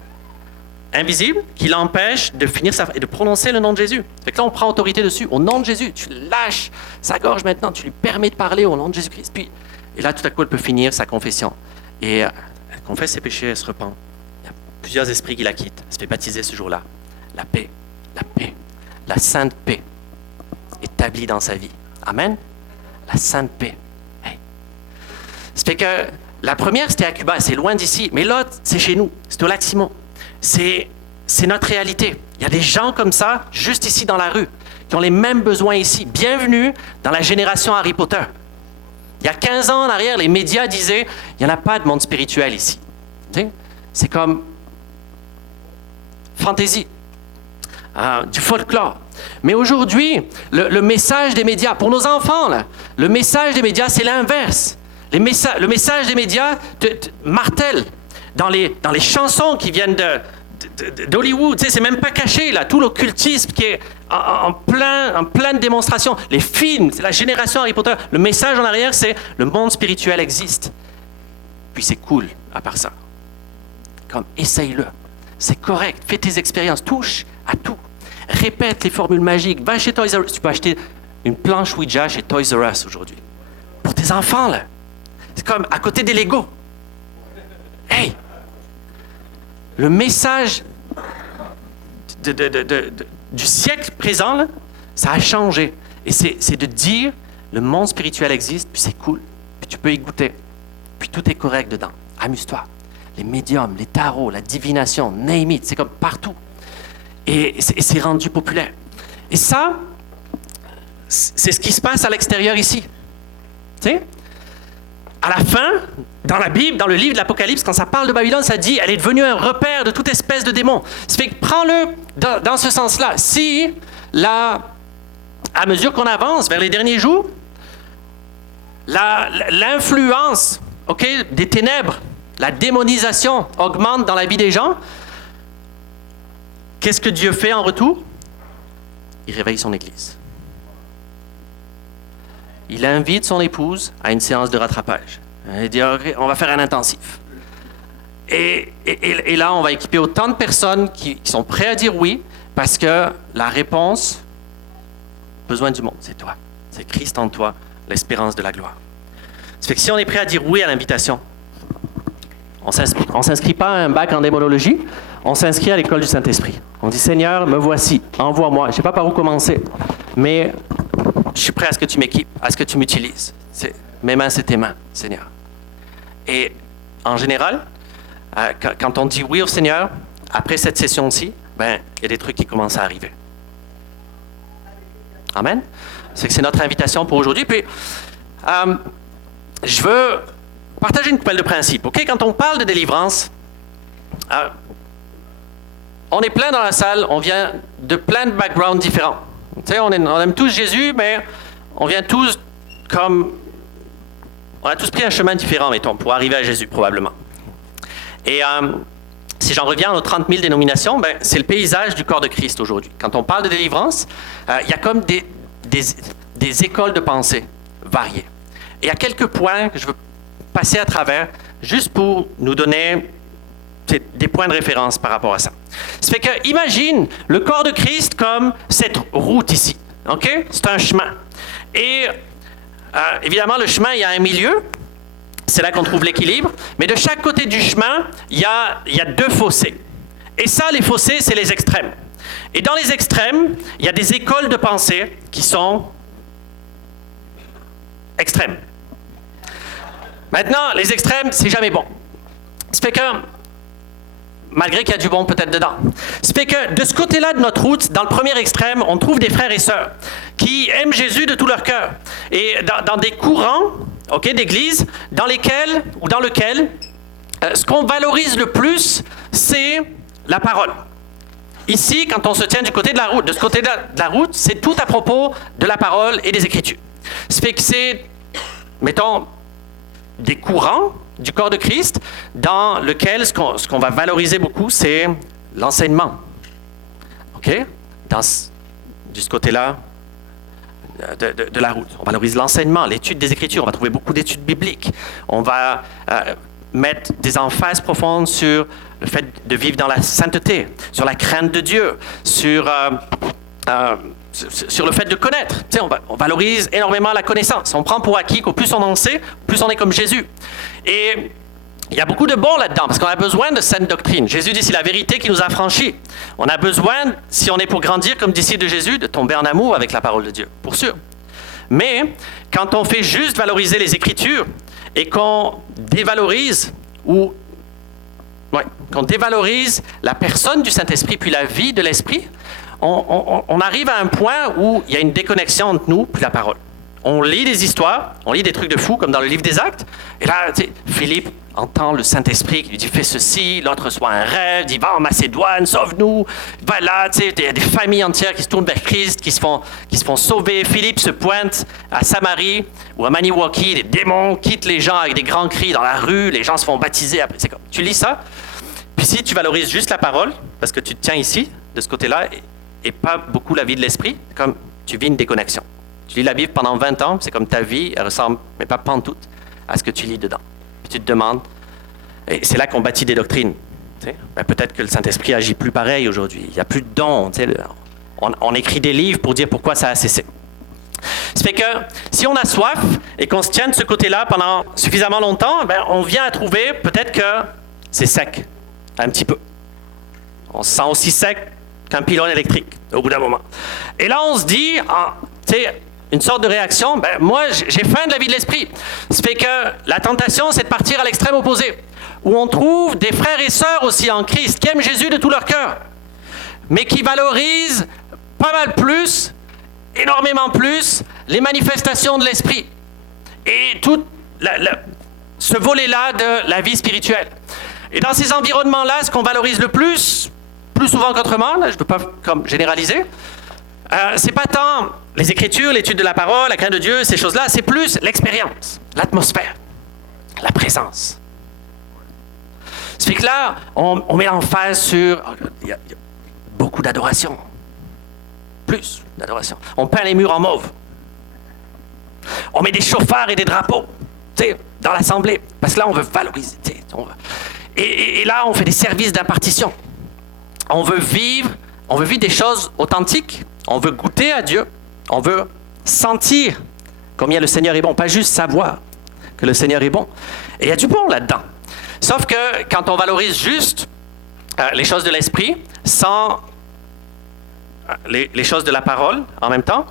invisible qui l'empêche de finir et de prononcer le nom de Jésus. Fait que là, on prend autorité dessus. Au nom de Jésus, tu lâches sa gorge maintenant, tu lui permets de parler au nom de Jésus-Christ. Et là, tout à coup, elle peut finir sa confession. Et elle confesse ses péchés, elle se repent. Il y a plusieurs esprits qui la quittent. Elle se fait baptiser ce jour-là. La paix, la sainte paix établie dans sa vie. Amen? La sainte paix. Hey. Ça fait que la première, c'était à Cuba, c'est loin d'ici. Mais l'autre, c'est chez nous. C'est au Lac-Simon. C'est notre réalité. Il y a des gens comme ça, juste ici dans la rue, qui ont les mêmes besoins ici. Bienvenue dans la génération Harry Potter. Il y a 15 ans en arrière, les médias disaient, il n'y en a pas de monde spirituel ici. Tu sais? C'est comme fantaisie, du folklore. Mais aujourd'hui, le message des médias, pour nos enfants, là, le message des médias, c'est l'inverse. Le message des médias martèle. Dans les chansons qui viennent d'Hollywood, tu sais, c'est même pas caché, là, tout l'occultisme qui est en pleine démonstration. Les films, c'est la génération Harry Potter. Le message en arrière, c'est le monde spirituel existe. Puis c'est cool, à part ça. Comme, essaye-le. C'est correct. Fais tes expériences. Touche à tout. Répète les formules magiques. Va chez Toys R Us. Tu peux acheter une planche Ouija chez Toys R Us aujourd'hui. Pour tes enfants, là. C'est comme à côté des Legos. Hey! Le message du siècle présent, là, ça a changé. Et c'est de dire, le monde spirituel existe, puis c'est cool, puis tu peux y goûter. Puis tout est correct dedans. Amuse-toi. Les médiums, les tarots, la divination, name it, c'est comme partout. Et c'est rendu populaire. Et ça, c'est ce qui se passe à l'extérieur ici. Tu sais? À la fin, dans la Bible, dans le livre de l'Apocalypse, quand ça parle de Babylone, ça dit elle est devenue un repère de toute espèce de démons. Ça fait que prends-le dans ce sens-là. Si, à mesure qu'on avance vers les derniers jours, l'influence des ténèbres, la démonisation augmente dans la vie des gens, qu'est-ce que Dieu fait en retour? Il réveille son Église. Il invite son épouse à une séance de rattrapage. Il dit, OK, on va faire un intensif. Et là, on va équiper autant de personnes qui sont prêtes à dire oui, parce que la réponse, besoin du monde, c'est toi. C'est Christ en toi, l'espérance de la gloire. Ça fait que si on est prêt à dire oui à l'invitation, on ne s'inscrit pas à un bac en démonologie, on s'inscrit à l'école du Saint-Esprit. On dit, Seigneur, me voici, envoie-moi. Je ne sais pas par où commencer, mais je suis prêt à ce que tu m'équipes, à ce que tu m'utilises. Mes mains, c'est tes mains, Seigneur. Et en général, quand on dit oui au Seigneur, après cette session-ci, il y a des trucs qui commencent à arriver. Amen. C'est notre invitation pour aujourd'hui. Puis, je veux partager une coupelle de principe. OK? Quand on parle de délivrance, on est plein dans la salle, on vient de plein de backgrounds différents. Tu sais, on aime tous Jésus, mais on vient tous comme... On a tous pris un chemin différent, mettons, pour arriver à Jésus, probablement. Et si j'en reviens aux 30 000 dénominations, ben, c'est le paysage du corps de Christ aujourd'hui. Quand on parle de délivrance, il y a comme des écoles de pensée variées. Et il y a quelques points que je veux passer à travers, juste pour nous donner des points de référence par rapport à ça. Ça fait que, imagine le corps de Christ comme cette route ici. OK? C'est un chemin. Et évidemment, le chemin, il y a un milieu. C'est là qu'on trouve l'équilibre. Mais de chaque côté du chemin, il y a deux fossés. Et ça, les fossés, c'est les extrêmes. Et dans les extrêmes, il y a des écoles de pensée qui sont extrêmes. Maintenant, les extrêmes, c'est jamais bon. Ça fait que, malgré qu'il y a du bon peut-être dedans, ça fait que de ce côté-là de notre route, dans le premier extrême, on trouve des frères et sœurs qui aiment Jésus de tout leur cœur. Et dans des courants, d'église, dans lequel, ce qu'on valorise le plus, c'est la parole. Ici, quand on se tient du côté de la route, de ce côté-là de la route, c'est tout à propos de la parole et des Écritures. Ça fait que c'est, mettons, des courants du corps de Christ dans lequel ce qu'on va valoriser beaucoup, c'est l'enseignement. OK? De ce côté-là de la route. On valorise l'enseignement, l'étude des Écritures. On va trouver beaucoup d'études bibliques. On va mettre des emphases profondes sur le fait de vivre dans la sainteté, sur la crainte de Dieu, sur le fait de connaître. Tu sais, on valorise énormément la connaissance. On prend pour acquis qu'au plus on en sait, plus on est comme Jésus. Et il y a beaucoup de bon là-dedans, parce qu'on a besoin de saine doctrine. Jésus dit, c'est la vérité qui nous a franchis. On a besoin, si on est pour grandir comme disciples de Jésus, de tomber en amour avec la parole de Dieu, pour sûr. Mais quand on fait juste valoriser les Écritures et qu'on dévalorise qu'on dévalorise la personne du Saint-Esprit puis la vie de l'Esprit, on arrive à un point où il y a une déconnexion entre nous puis la parole. On lit des histoires, on lit des trucs de fous, comme dans le livre des Actes, et là, tu sais, Philippe entend le Saint-Esprit qui lui dit « fais ceci », l'autre reçoit un rêve, dit « va en Macédoine, sauve-nous », voilà, tu sais, il y a des familles entières qui se tournent vers Christ, qui se font sauver. Philippe se pointe à Samarie ou à Maniwaki, les démons quittent les gens avec des grands cris dans la rue, les gens se font baptiser. Après, c'est comme, tu lis ça, puis si tu valorises juste la parole, parce que tu te tiens ici, de ce côté-là, et pas beaucoup la vie de l'esprit, comme tu vis une déconnexion. Tu lis la Bible pendant 20 ans, c'est comme ta vie, elle ressemble, mais pas pantoute, à ce que tu lis dedans. Puis tu te demandes, et c'est là qu'on bâtit des doctrines. Tu sais? Ben, peut-être que le Saint-Esprit agit plus pareil aujourd'hui, il n'y a plus de dons. Tu sais, on écrit des livres pour dire pourquoi ça a cessé. Ça fait que si on a soif et qu'on se tient de ce côté-là pendant suffisamment longtemps, ben, on vient à trouver peut-être que c'est sec, un petit peu. On se sent aussi sec qu'un pylône électrique, au bout d'un moment. Et là, on se dit, tu sais, une sorte de réaction, ben moi, j'ai faim de la vie de l'esprit. Ça fait que la tentation, c'est de partir à l'extrême opposé, où on trouve des frères et sœurs aussi en Christ, qui aiment Jésus de tout leur cœur, mais qui valorisent pas mal plus, énormément plus, les manifestations de l'esprit. Et tout ce volet-là de la vie spirituelle. Et dans ces environnements-là, ce qu'on valorise le plus souvent qu'autrement, là, je ne veux pas comme généraliser, c'est pas tant les Écritures, l'étude de la parole, la crainte de Dieu, ces choses-là, c'est plus l'expérience, l'atmosphère, la présence. Ça fait que là, on met l'emphase sur... Il y a beaucoup d'adoration. Plus d'adoration. On peint les murs en mauve. On met des chauffards et des drapeaux, tu sais, dans l'assemblée. Parce que là, on veut valoriser. Et là, on fait des services d'impartition. On veut vivre des choses authentiques. On veut goûter à Dieu. On veut sentir combien le Seigneur est bon. Pas juste savoir que le Seigneur est bon. Et il y a du bon là-dedans. Sauf que quand on valorise juste les choses de l'esprit, sans les choses de la parole en même temps,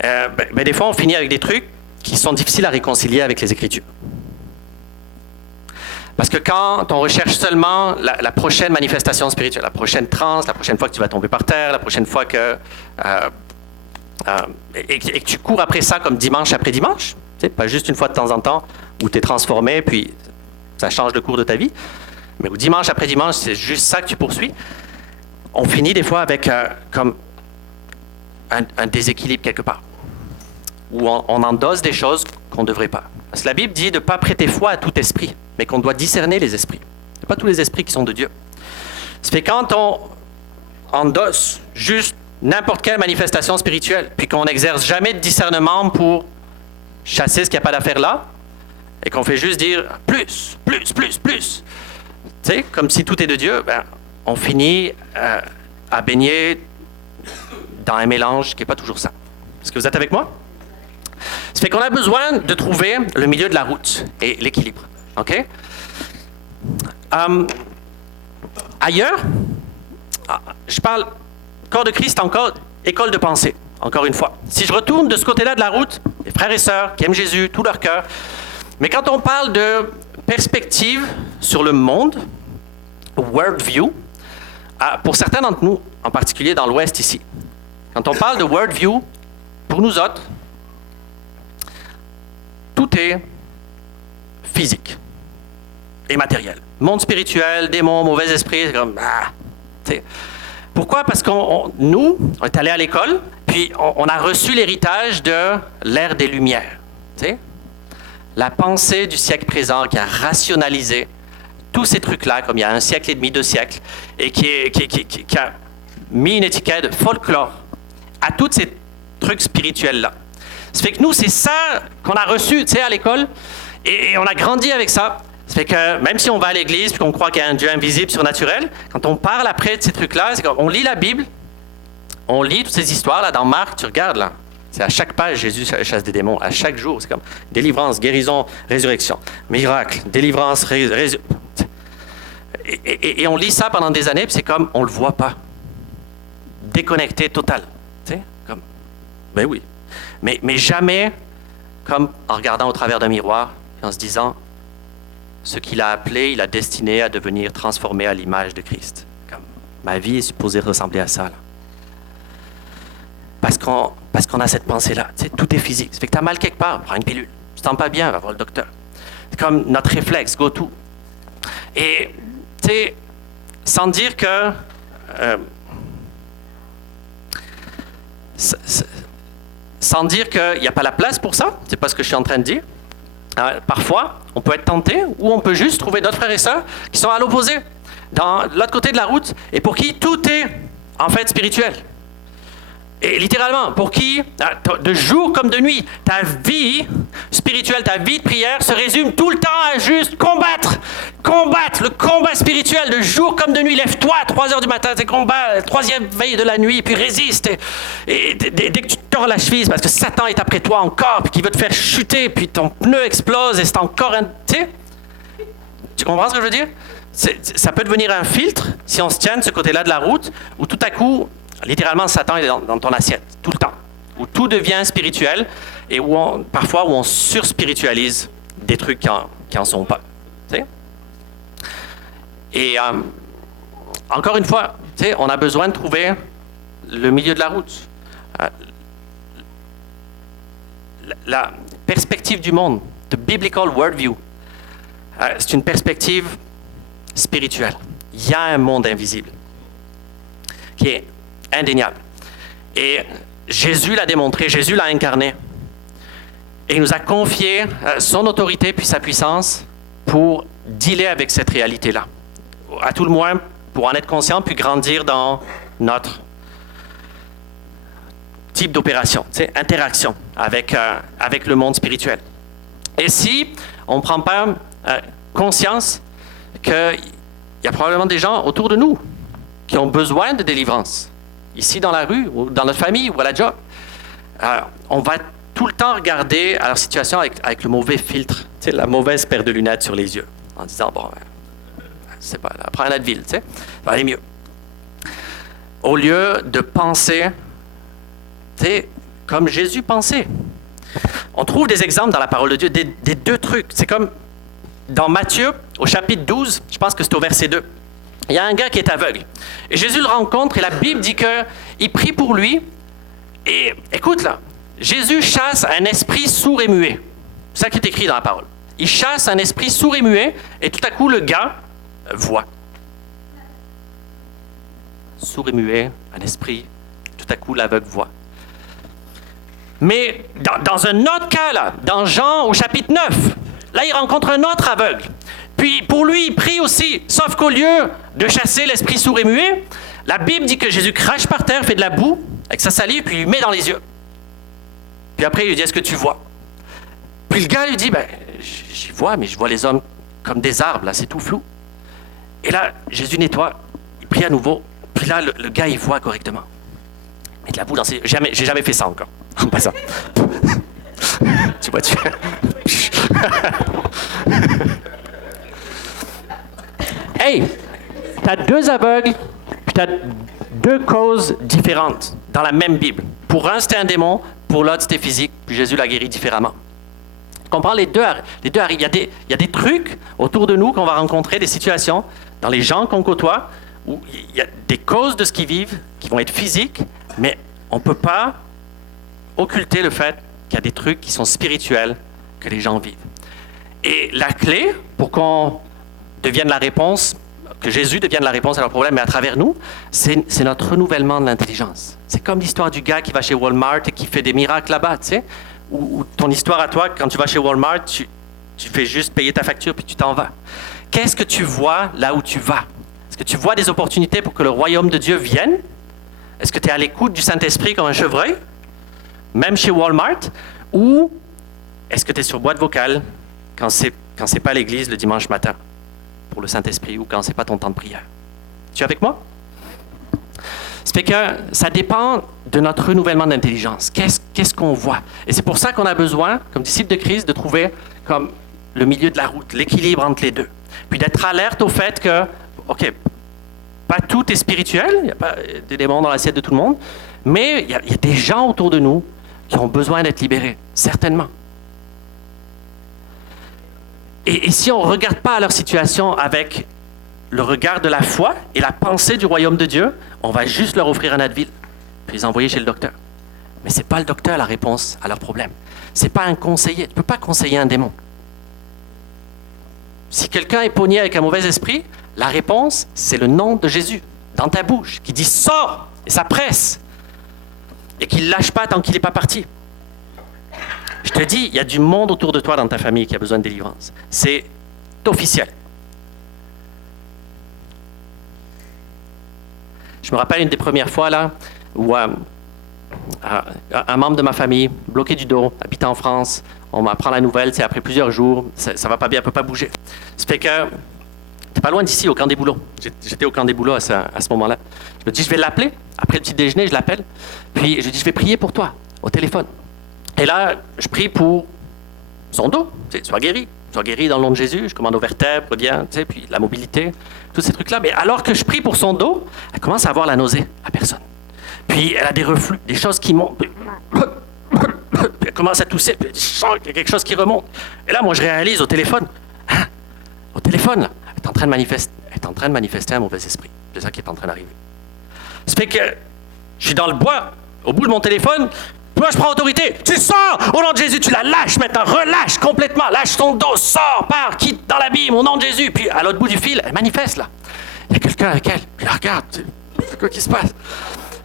des fois on finit avec des trucs qui sont difficiles à réconcilier avec les Écritures. Parce que quand on recherche seulement la prochaine manifestation spirituelle, la prochaine transe, la prochaine fois que tu vas tomber par terre, la prochaine fois que... et que tu cours après ça comme dimanche après dimanche, tu sais, pas juste une fois de temps en temps où tu es transformé, puis ça change le cours de ta vie, mais où dimanche après dimanche, c'est juste ça que tu poursuis, on finit des fois avec comme un déséquilibre quelque part, où on endosse des choses qu'on ne devrait pas. Parce que la Bible dit de ne pas prêter foi à tout esprit, mais qu'on doit discerner les esprits. Ce n'est pas tous les esprits qui sont de Dieu. Ça fait quand on endosse juste n'importe quelle manifestation spirituelle, puis qu'on n'exerce jamais de discernement pour chasser ce qu'il n'y a pas d'affaire là, et qu'on fait juste dire plus, plus, plus, plus. Tu sais, comme si tout est de Dieu, ben, on finit à baigner dans un mélange qui n'est pas toujours sain. Est-ce que vous êtes avec moi? Ça fait qu'on a besoin de trouver le milieu de la route et l'équilibre. OK? Ailleurs, je parle corps de Christ encore, école de pensée, encore une fois. Si je retourne de ce côté-là de la route, les frères et sœurs qui aiment Jésus, tout leur cœur, mais quand on parle de perspective sur le monde, worldview, pour certains d'entre nous, en particulier dans l'Ouest ici, quand on parle de worldview, pour nous autres, tout est physique et matériel. Monde spirituel, démons, mauvais esprits, c'est comme... Pourquoi? Parce nous, on est allés à l'école, puis on a reçu l'héritage de l'ère des Lumières. T'sais? La pensée du siècle présent qui a rationalisé tous ces trucs-là, comme il y a 1 siècle et demi, 2 siècles, et qui a mis une étiquette de folklore à tous ces trucs spirituels-là. Ça fait que nous, c'est ça qu'on a reçu à l'école, et on a grandi avec ça. Ça fait que même si on va à l'église et qu'on croit qu'il y a un Dieu invisible, surnaturel, quand on parle après de ces trucs-là, c'est qu'on lit la Bible, on lit toutes ces histoires-là. Dans Marc, tu regardes là, c'est à chaque page Jésus chasse des démons, à chaque jour. C'est comme délivrance, guérison, résurrection, miracle, délivrance, résurrection. Et on lit ça pendant des années, puis c'est comme on ne le voit pas. Déconnecté total. Tu sais, comme, ben oui. Mais jamais comme en regardant au travers d'un miroir et en se disant ce qu'il a appelé, il a destiné à devenir transformé à l'image de Christ. Comme, ma vie est supposée ressembler à ça. Là. Parce qu'on a cette pensée-là. Tu sais, tout est physique. Ça fait que tu as mal quelque part, prends une pilule. Tu ne te sens pas bien, va voir le docteur. C'est comme notre réflexe, go to. Et, tu sais, sans dire que... sans dire qu'il n'y a pas la place pour ça, c'est pas ce que je suis en train de dire. Parfois, on peut être tenté ou on peut juste trouver d'autres frères et sœurs qui sont à l'opposé, dans l'autre côté de la route, et pour qui tout est en fait spirituel. Et littéralement, pour qui, de jour comme de nuit, ta vie spirituelle, ta vie de prière se résume tout le temps à juste combattre, le combat spirituel, de jour comme de nuit. Lève-toi à 3 heures du matin, c'est combat, 3e veille de la nuit, puis résiste. Et dès que tu te tords la cheville, parce que Satan est après toi encore, puis qu'il veut te faire chuter, puis ton pneu explose, et c'est encore un... Tu comprends ce que je veux dire? Ça peut devenir un filtre, si on se tient de ce côté-là de la route, où tout à coup... Littéralement, Satan est dans ton assiette, tout le temps. Où tout devient spirituel et parfois où on surspiritualise des trucs qui en sont pas. T'sais? Et encore une fois, on a besoin de trouver le milieu de la route. La perspective du monde, the biblical worldview, c'est une perspective spirituelle. Il y a un monde invisible qui est indéniable. Et Jésus l'a démontré, Jésus l'a incarné. Et il nous a confié son autorité puis sa puissance pour dealer avec cette réalité-là. À tout le moins, pour en être conscient puis grandir dans notre type d'opération, interaction avec le monde spirituel. Et si on ne prend pas conscience qu'il y a probablement des gens autour de nous qui ont besoin de délivrance, ici dans la rue, ou dans notre famille, ou à la job, on va tout le temps regarder à leur situation avec le mauvais filtre, la mauvaise paire de lunettes sur les yeux, en disant, bon, c'est pas, prends un Advil, ça va aller mieux. Au lieu de penser, comme Jésus pensait. On trouve des exemples dans la parole de Dieu, des deux trucs. C'est comme dans Matthieu, au chapitre 12, je pense que c'est au verset 2. Il y a un gars qui est aveugle. Et Jésus le rencontre et la Bible dit qu'il prie pour lui. Et écoute là, Jésus chasse un esprit sourd et muet. C'est ça qui est écrit dans la parole. Il chasse un esprit sourd et muet et tout à coup le gars voit. Sourd et muet, un esprit, tout à coup l'aveugle voit. Mais dans un autre cas là, dans Jean au chapitre 9, là il rencontre un autre aveugle. Puis pour lui, il prie aussi, sauf qu'au lieu de chasser l'esprit sourd et muet, la Bible dit que Jésus crache par terre, fait de la boue avec sa salive, puis il met dans les yeux. Puis après, il lui dit, est-ce que tu vois? Puis le gars lui dit, ben, j'y vois, mais je vois les hommes comme des arbres, là, c'est tout flou. Et là, Jésus nettoie, il prie à nouveau, puis là, le gars, il voit correctement. Il met de la boue dans ses yeux. J'ai jamais fait ça encore. Pas ça. Tu vois, tu... Hey, t'as deux aveugles, puis t'as deux causes différentes dans la même Bible. Pour un, c'était un démon, pour l'autre, c'était physique, puis Jésus l'a guéri différemment. Tu comprends? Les deux arrivent. Il y a des trucs autour de nous qu'on va rencontrer, des situations, dans les gens qu'on côtoie, où il y a des causes de ce qu'ils vivent qui vont être physiques, mais on ne peut pas occulter le fait qu'il y a des trucs qui sont spirituels que les gens vivent. Et la clé pour qu'on devienne la réponse, que Jésus devienne la réponse à leurs problèmes, mais à travers nous, c'est notre renouvellement de l'intelligence. C'est comme l'histoire du gars qui va chez Walmart et qui fait des miracles là-bas, tu sais, ou ton histoire à toi, quand tu vas chez Walmart, tu fais juste payer ta facture puis tu t'en vas. Qu'est-ce que tu vois là où tu vas? Est-ce que tu vois des opportunités pour que le royaume de Dieu vienne? Est-ce que tu es à l'écoute du Saint-Esprit comme un chevreuil, même chez Walmart? Ou est-ce que tu es sur boîte vocale quand c'est pas à l'église le dimanche matin pour le Saint-Esprit ou quand c'est pas ton temps de prière? Tu es avec moi? Ça fait que ça dépend de notre renouvellement d'intelligence. Qu'est-ce qu'on voit? Et c'est pour ça qu'on a besoin, comme disciples de Christ, de trouver comme le milieu de la route, l'équilibre entre les deux. Puis d'être alerte au fait que, OK, pas tout est spirituel, il n'y a pas des démons dans l'assiette de tout le monde, mais il y a des gens autour de nous qui ont besoin d'être libérés, certainement. Et si on ne regarde pas à leur situation avec le regard de la foi et la pensée du royaume de Dieu, on va juste leur offrir un Advil, puis les envoyer chez le docteur. Mais ce n'est pas le docteur la réponse à leurs problèmes. Ce n'est pas un conseiller. Tu ne peux pas conseiller un démon. Si quelqu'un est pogné avec un mauvais esprit, la réponse, c'est le nom de Jésus dans ta bouche, qui dit « Sors !» et ça presse. Et qu'il ne lâche pas tant qu'il n'est pas parti. Je te dis, il y a du monde autour de toi dans ta famille qui a besoin de délivrance. C'est officiel. Je me rappelle une des premières fois là, où un membre de ma famille, bloqué du dos, habitant en France, on m'apprend la nouvelle, c'est après plusieurs jours, ça va pas bien, elle peut pas bouger. Ça fait que t'es pas loin d'ici, au camp des boulots. J'étais au camp des boulots à ce moment-là. Je me dis, je vais l'appeler. Après le petit déjeuner, je l'appelle. Puis je dis, je vais prier pour toi, au téléphone. Et là, je prie pour son dos, tu sais, sois guéri dans le nom de Jésus, je commande aux vertèbres, reviens, tu sais, puis la mobilité, tous ces trucs-là. Mais alors que je prie pour son dos, elle commence à avoir la nausée, la personne. Puis elle a des reflux, des choses qui montent. Puis elle commence à tousser, puis je sens qu'il y a quelque chose qui remonte. Et là, moi, je réalise au téléphone, au téléphone, là, elle est en train de manifester un mauvais esprit. C'est ça qui est en train d'arriver. Ça fait que je suis dans le bois, au bout de mon téléphone. Moi, je prends autorité. Tu sors! Au nom de Jésus, tu la lâches maintenant. Relâche complètement. Lâche ton dos. Sors, pars, quitte dans l'abîme. Au nom de Jésus. Puis, à l'autre bout du fil, elle manifeste, là. Il y a quelqu'un avec elle. Puis, elle regarde. C'est quoi qui se passe?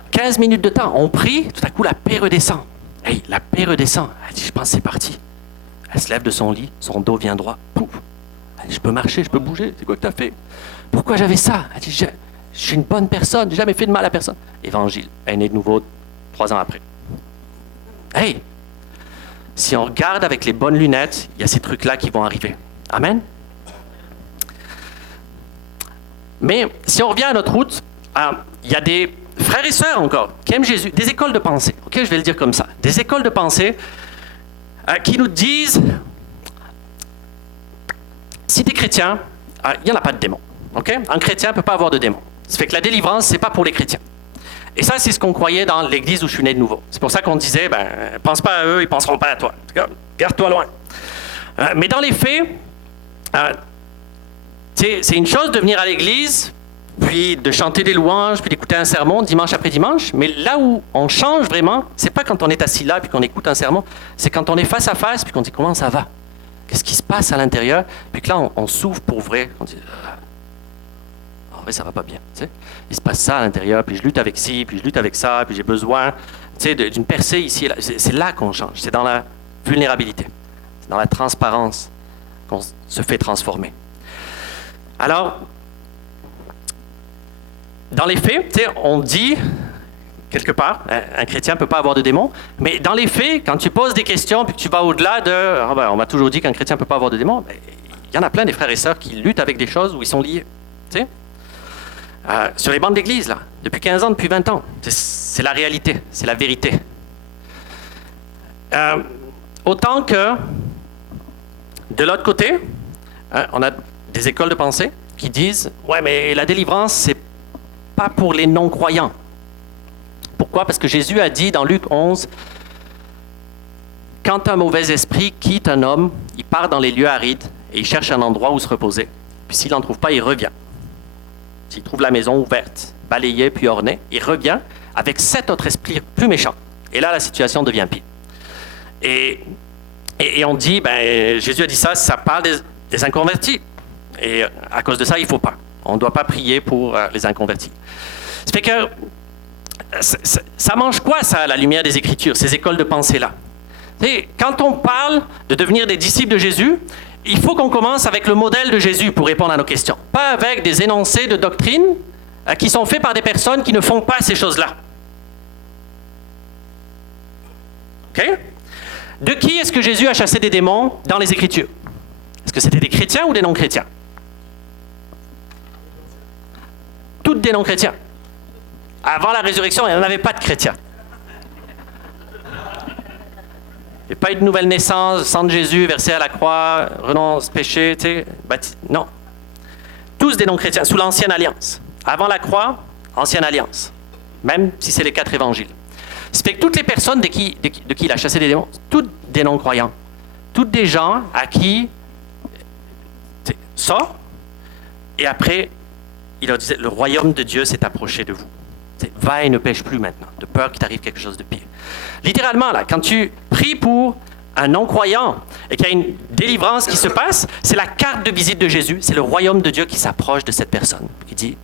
15 minutes de temps. On prie. Tout à coup, la paix redescend. Hey, la paix redescend. Elle dit, je pense que c'est parti. Elle se lève de son lit. Son dos vient droit. Pouf. Elle dit, je peux marcher, je peux bouger. C'est quoi que tu as fait? Pourquoi j'avais ça? Elle dit, je suis une bonne personne. J'ai jamais fait de mal à personne. Évangile. Elle est née de nouveau 3 ans après. Hey, si on regarde avec les bonnes lunettes, il y a ces trucs-là qui vont arriver. Amen? Mais si on revient à notre route, il y a des frères et sœurs encore qui aiment Jésus, des écoles de pensée, ok, je vais le dire comme ça, des écoles de pensée qui nous disent, si tu es chrétien, il n'y en a pas de démon. Okay? Un chrétien ne peut pas avoir de démon. Ça fait que la délivrance, ce n'est pas pour les chrétiens. Et ça, c'est ce qu'on croyait dans l'église où je suis né de nouveau. C'est pour ça qu'on disait, pense pas à eux, ils ne penseront pas à toi. Garde-toi loin. Mais dans les faits, c'est une chose de venir à l'église, puis de chanter des louanges, puis d'écouter un sermon dimanche après dimanche. Mais là où on change vraiment, c'est pas quand on est assis là, puis qu'on écoute un sermon, c'est quand on est face à face, puis qu'on dit comment ça va. Qu'est-ce qui se passe à l'intérieur? Puis que là, on s'ouvre pour vrai. On dit, en vrai, ça va pas bien. Tu sais? Il se passe ça à l'intérieur, puis je lutte avec ci, puis je lutte avec ça, puis j'ai besoin d'une percée ici et là. C'est là qu'on change. C'est dans la vulnérabilité. C'est dans la transparence qu'on se fait transformer. Alors, dans les faits, on dit, quelque part, un chrétien ne peut pas avoir de démons, mais dans les faits, quand tu poses des questions puis que tu vas au-delà de on m'a toujours dit qu'un chrétien ne peut pas avoir de démons, il y en a plein des frères et sœurs qui luttent avec des choses où ils sont liés. Sur les bancs de l'église, là, depuis 15 ans, depuis 20 ans, c'est la réalité, c'est la vérité. Autant que, de l'autre côté, on a des écoles de pensée qui disent « Ouais, mais la délivrance, c'est pas pour les non-croyants. » Pourquoi? Parce que Jésus a dit dans Luc 11, « Quand un mauvais esprit quitte un homme, il part dans les lieux arides et il cherche un endroit où se reposer. Puis s'il n'en trouve pas, il revient. S'il trouve la maison ouverte, balayée puis ornée, il revient avec 7 autres esprits plus méchants. Et là, la situation devient pire. Et on dit, Jésus a dit ça parle des inconvertis. Et à cause de ça, il ne faut pas. On ne doit pas prier pour les inconvertis. Ça fait que ça mange quoi, ça, à la lumière des Écritures, ces écoles de pensée-là? Quand on parle de devenir des disciples de Jésus, il faut qu'on commence avec le modèle de Jésus pour répondre à nos questions. Pas avec des énoncés de doctrine qui sont faits par des personnes qui ne font pas ces choses-là. OK? De qui est-ce que Jésus a chassé des démons dans les Écritures? Est-ce que c'était des chrétiens ou des non-chrétiens? Toutes des non-chrétiens. Avant la résurrection, il n'y en avait pas de chrétiens. Il n'y a pas eu de nouvelle naissance, sang de Jésus versé à la croix, renonce, péché, non. Tous des non-chrétiens, sous l'Ancienne Alliance. Avant la croix, Ancienne Alliance. Même si c'est les 4 évangiles. Ça fait que toutes les personnes de qui il a chassé des démons, toutes des non-croyants. Toutes des gens à qui ça, et après, il leur disait, le royaume de Dieu s'est approché de vous. Va et ne pêche plus maintenant, de peur qu'il t'arrive quelque chose de pire. Littéralement, là, quand tu pries pour un non-croyant et qu'il y a une délivrance qui se passe, c'est la carte de visite de Jésus, c'est le royaume de Dieu qui s'approche de cette personne. Il dit,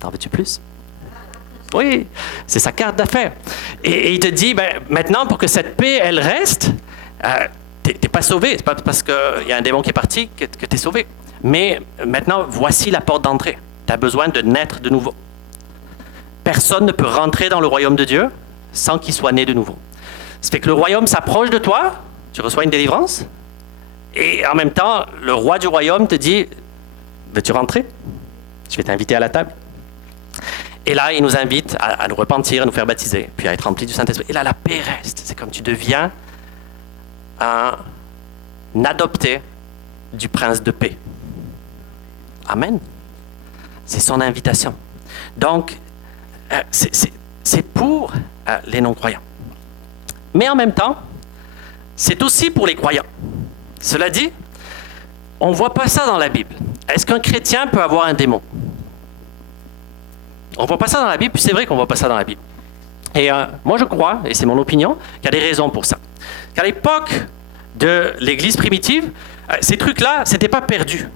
t'en veux-tu plus? Oui, c'est sa carte d'affaires. Et il te dit, maintenant, pour que cette paix, elle reste, t'es pas sauvé. C'est pas parce qu'il y a un démon qui est parti que t'es sauvé. Mais maintenant, voici la porte d'entrée. Tu as besoin de naître de nouveau. Personne ne peut rentrer dans le royaume de Dieu sans qu'il soit né de nouveau. Ça fait que le royaume s'approche de toi, tu reçois une délivrance, et en même temps, le roi du royaume te dit, veux-tu rentrer? Je vais t'inviter à la table. Et là, il nous invite à nous repentir, à nous faire baptiser, puis à être remplis du Saint-Esprit. Et là, la paix reste. C'est comme tu deviens un adopté du prince de paix. Amen. C'est son invitation. Donc, c'est pour les non-croyants. Mais en même temps, c'est aussi pour les croyants. Cela dit, on ne voit pas ça dans la Bible. Est-ce qu'un chrétien peut avoir un démon? On ne voit pas ça dans la Bible, puis c'est vrai qu'on ne voit pas ça dans la Bible. Et moi je crois, et c'est mon opinion, qu'il y a des raisons pour ça. Qu'à l'époque de l'Église primitive, ces trucs-là, ce n'était pas perdu.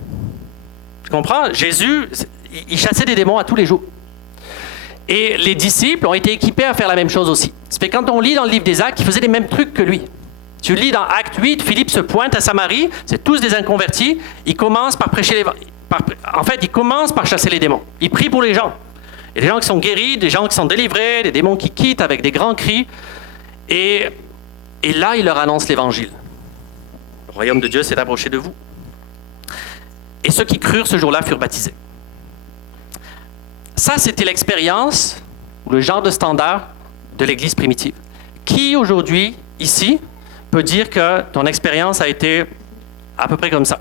Tu comprends? Jésus, il chassait des démons à tous les jours. Et les disciples ont été équipés à faire la même chose aussi. C'est quand on lit dans le livre des Actes, ils faisaient les mêmes trucs que lui. Tu lis dans Acte 8, Philippe se pointe à Samarie, c'est tous des inconvertis, il commence par prêcher l'évangile. En fait, il commence par chasser les démons. Il prie pour les gens. Il y a des gens qui sont guéris, des gens qui sont délivrés, des démons qui quittent avec des grands cris. Et là, il leur annonce l'évangile. Le royaume de Dieu s'est approché de vous. Et ceux qui crurent ce jour-là furent baptisés. Ça, c'était l'expérience, ou le genre de standard de l'Église primitive. Qui, aujourd'hui, ici, peut dire que ton expérience a été à peu près comme ça?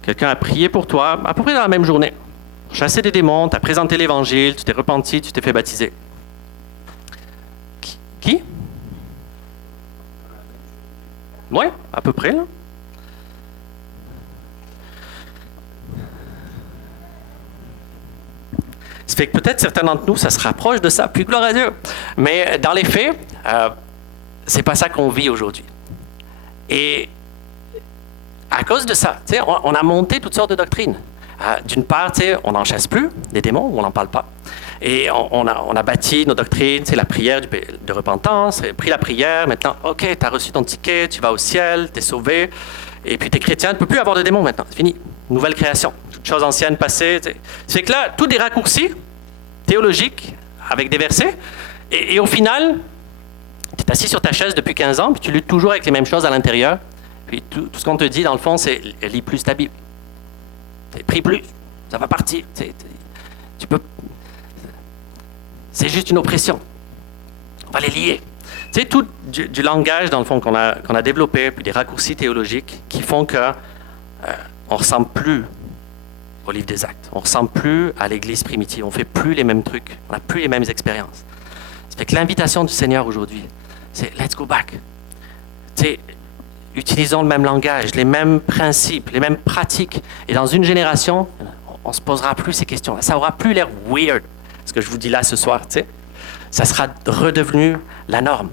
Quelqu'un a prié pour toi, à peu près dans la même journée. Chassé des démons, tu as présenté l'Évangile, tu t'es repenti, tu t'es fait baptiser. Qui? Oui, à peu près, là. Ça fait que peut-être certains d'entre nous, ça se rapproche de ça, puis gloire à Dieu. Mais dans les faits, c'est pas ça qu'on vit aujourd'hui. Et à cause de ça, on a monté toutes sortes de doctrines. D'une part, on n'en chasse plus, des démons, on n'en parle pas. Et on a bâti nos doctrines, la prière de repentance, pris la prière, maintenant, OK, tu as reçu ton ticket, tu vas au ciel, tu es sauvé, et puis tu es chrétien, tu ne peux plus avoir de démons maintenant, c'est fini. nouvelle création. Toutes choses anciennes, passées. C'est que là, tous des raccourcis théologiques avec des versets. Et au final, tu es assis sur ta chaise depuis 15 ans, puis tu luttes toujours avec les mêmes choses à l'intérieur. Puis tout ce qu'on te dit, dans le fond, c'est lis plus ta Bible. Prie plus, ça va partir. Tu peux. C'est juste une oppression. On va les lier. C'est tout du langage, dans le fond, qu'on a développé, puis des raccourcis théologiques qui font que on ne ressemble plus au livre des Actes. On ne ressemble plus à l'Église primitive. On ne fait plus les mêmes trucs. On n'a plus les mêmes expériences. Ça fait que l'invitation du Seigneur aujourd'hui, c'est « let's go back ». Utilisons le même langage, les mêmes principes, les mêmes pratiques. Et dans une génération, on ne se posera plus ces questions. Ça n'aura plus l'air weird, ce que je vous dis là ce soir. Ça sera redevenu la norme.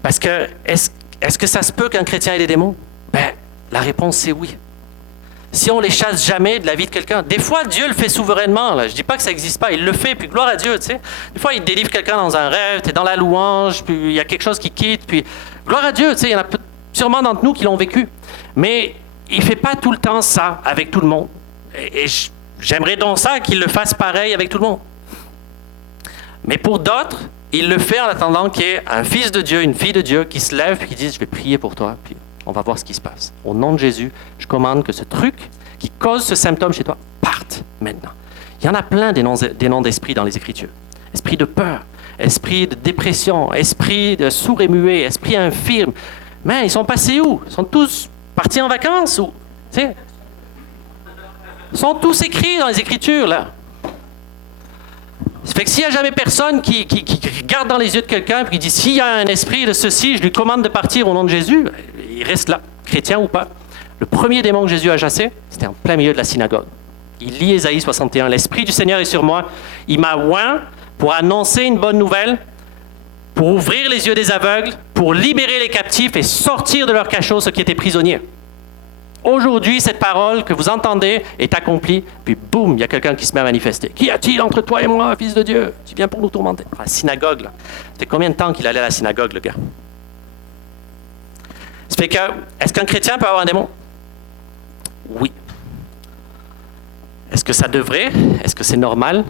Parce que, est-ce que ça se peut qu'un chrétien ait des démons? Ben, la réponse, c'est oui. Si on les chasse jamais de la vie de quelqu'un, des fois, Dieu le fait souverainement. Là. Je ne dis pas que ça n'existe pas, il le fait, puis gloire à Dieu. Des fois, il délivre quelqu'un dans un rêve, tu es dans la louange, puis il y a quelque chose qui quitte, puis gloire à Dieu. Il y en a sûrement d'entre nous qui l'ont vécu. Mais il ne fait pas tout le temps ça avec tout le monde. Et j'aimerais donc ça qu'il le fasse pareil avec tout le monde. Mais pour d'autres, il le fait en attendant qu'il y ait un fils de Dieu, une fille de Dieu qui se lève et qui dise « Je vais prier pour toi, puis on va voir ce qui se passe. » Au nom de Jésus, je commande que ce truc qui cause ce symptôme chez toi parte maintenant. Il y en a plein des noms d'esprit dans les Écritures. Esprit de peur, esprit de dépression, esprit de sourd et muet, esprit infirme. Mais ils sont passés où? Ils sont tous partis en vacances? Ou, ils sont tous écrits dans les Écritures, là. Ça fait que s'il n'y a jamais personne qui regarde dans les yeux de quelqu'un et qui dit « S'il y a un esprit de ceci, je lui commande de partir au nom de Jésus », il reste là, chrétien ou pas. Le premier démon que Jésus a chassé, c'était en plein milieu de la synagogue. Il lit Ésaïe 61. « L'Esprit du Seigneur est sur moi. Il m'a oint pour annoncer une bonne nouvelle, pour ouvrir les yeux des aveugles, pour libérer les captifs et sortir de leur cachot ceux qui étaient prisonniers. » Aujourd'hui, cette parole que vous entendez est accomplie, puis boum, il y a quelqu'un qui se met à manifester. « Qu'y a-t-il entre toi et moi, fils de Dieu? Tu viens pour nous tourmenter. » La synagogue, là. C'était combien de temps qu'il allait à la synagogue, le gars? Ça fait que, est-ce qu'un chrétien peut avoir un démon? Oui. Est-ce que ça devrait? Est-ce que c'est normal?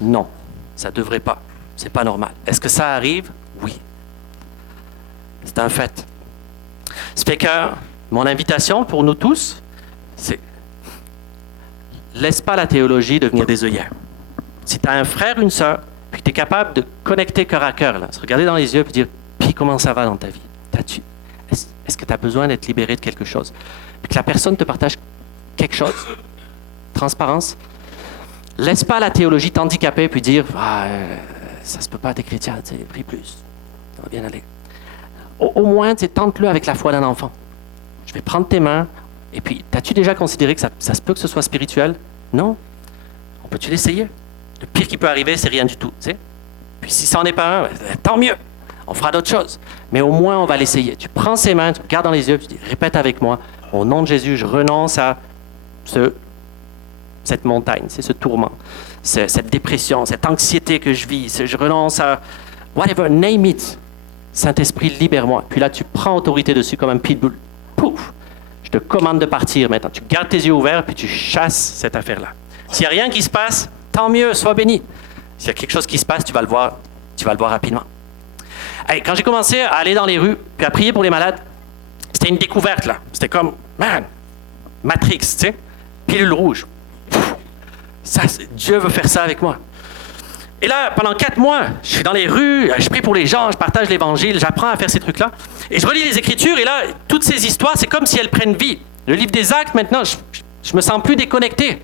Non, ça ne devrait pas. C'est pas normal. Est-ce que ça arrive? Oui. C'est un fait. Ça fait que mon invitation pour nous tous, c'est laisse pas la théologie devenir des œillères. Si tu as un frère, une sœur, puis tu es capable de connecter cœur à cœur, là, se regarder dans les yeux et dire puis comment ça va dans ta vie? Est-ce que tu as besoin d'être libéré de quelque chose? Puis que la personne te partage quelque chose, transparence. Laisse pas la théologie t'handicaper puis dire ça se peut pas, t'es chrétien, prie plus, ça va bien aller. Au moins, tente-le avec la foi d'un enfant. Je vais prendre tes mains, et puis, t'as-tu déjà considéré que ça se peut que ce soit spirituel? Non? On peut-tu l'essayer? Le pire qui peut arriver, c'est rien du tout, tu sais. Puis si ça n'en est pas un, tant mieux, on fera d'autres choses. Mais au moins, on va l'essayer. Tu prends ses mains, tu regardes dans les yeux, tu dis, répète avec moi, au nom de Jésus, je renonce à cette montagne, c'est ce tourment, cette dépression, cette anxiété que je vis, je renonce à whatever, name it. Saint-Esprit, libère-moi. Puis là, tu prends autorité dessus comme un pitbull. Pouf! Je te commande de partir maintenant. Tu gardes tes yeux ouverts, puis tu chasses cette affaire-là. S'il n'y a rien qui se passe, tant mieux, sois béni. S'il y a quelque chose qui se passe, tu vas le voir rapidement. Hey, quand j'ai commencé à aller dans les rues, puis à prier pour les malades, c'était une découverte, là. C'était comme, man, Matrix, tu sais, pilule rouge. Ça, Dieu veut faire ça avec moi. Et là, pendant 4 mois, je suis dans les rues, je prie pour les gens, je partage l'Évangile, j'apprends à faire ces trucs-là. Et je relis les Écritures, et là, toutes ces histoires, c'est comme si elles prennent vie. Le livre des Actes, maintenant, je me sens plus déconnecté.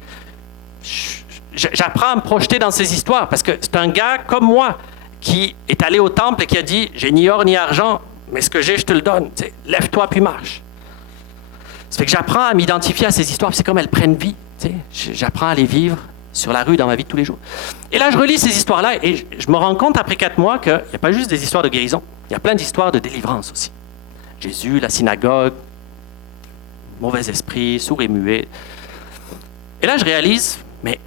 J'apprends à me projeter dans ces histoires, parce que c'est un gars comme moi qui est allé au temple et qui a dit « J'ai ni or ni argent, mais ce que j'ai, je te le donne. Lève-toi puis marche. » Ça fait que j'apprends à m'identifier à ces histoires, c'est comme elles prennent vie. J'apprends à les vivre sur la rue dans ma vie de tous les jours. Et là, je relis ces histoires-là et je me rends compte après 4 mois qu'il n'y a pas juste des histoires de guérison, il y a plein d'histoires de délivrance aussi. Jésus, la synagogue, mauvais esprit, sourd et muet. Et là, je réalise, mais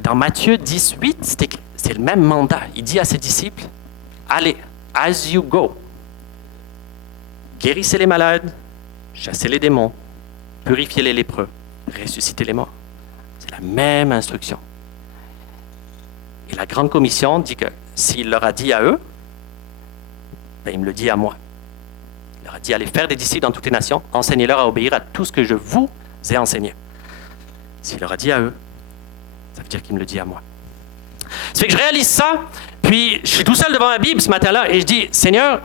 dans Matthieu 18, c'est le même mandat. Il dit à ses disciples, allez, as you go, guérissez les malades, chassez les démons, purifiez les lépreux, ressusciter les morts. C'est la même instruction. Et la Grande Commission dit que s'il leur a dit à eux, ben il me le dit à moi. Il leur a dit, allez faire des disciples dans toutes les nations, enseignez-leur à obéir à tout ce que je vous ai enseigné. S'il leur a dit à eux, ça veut dire qu'il me le dit à moi. Ça fait que je réalise ça, puis je suis tout seul devant ma Bible ce matin-là, et je dis, Seigneur,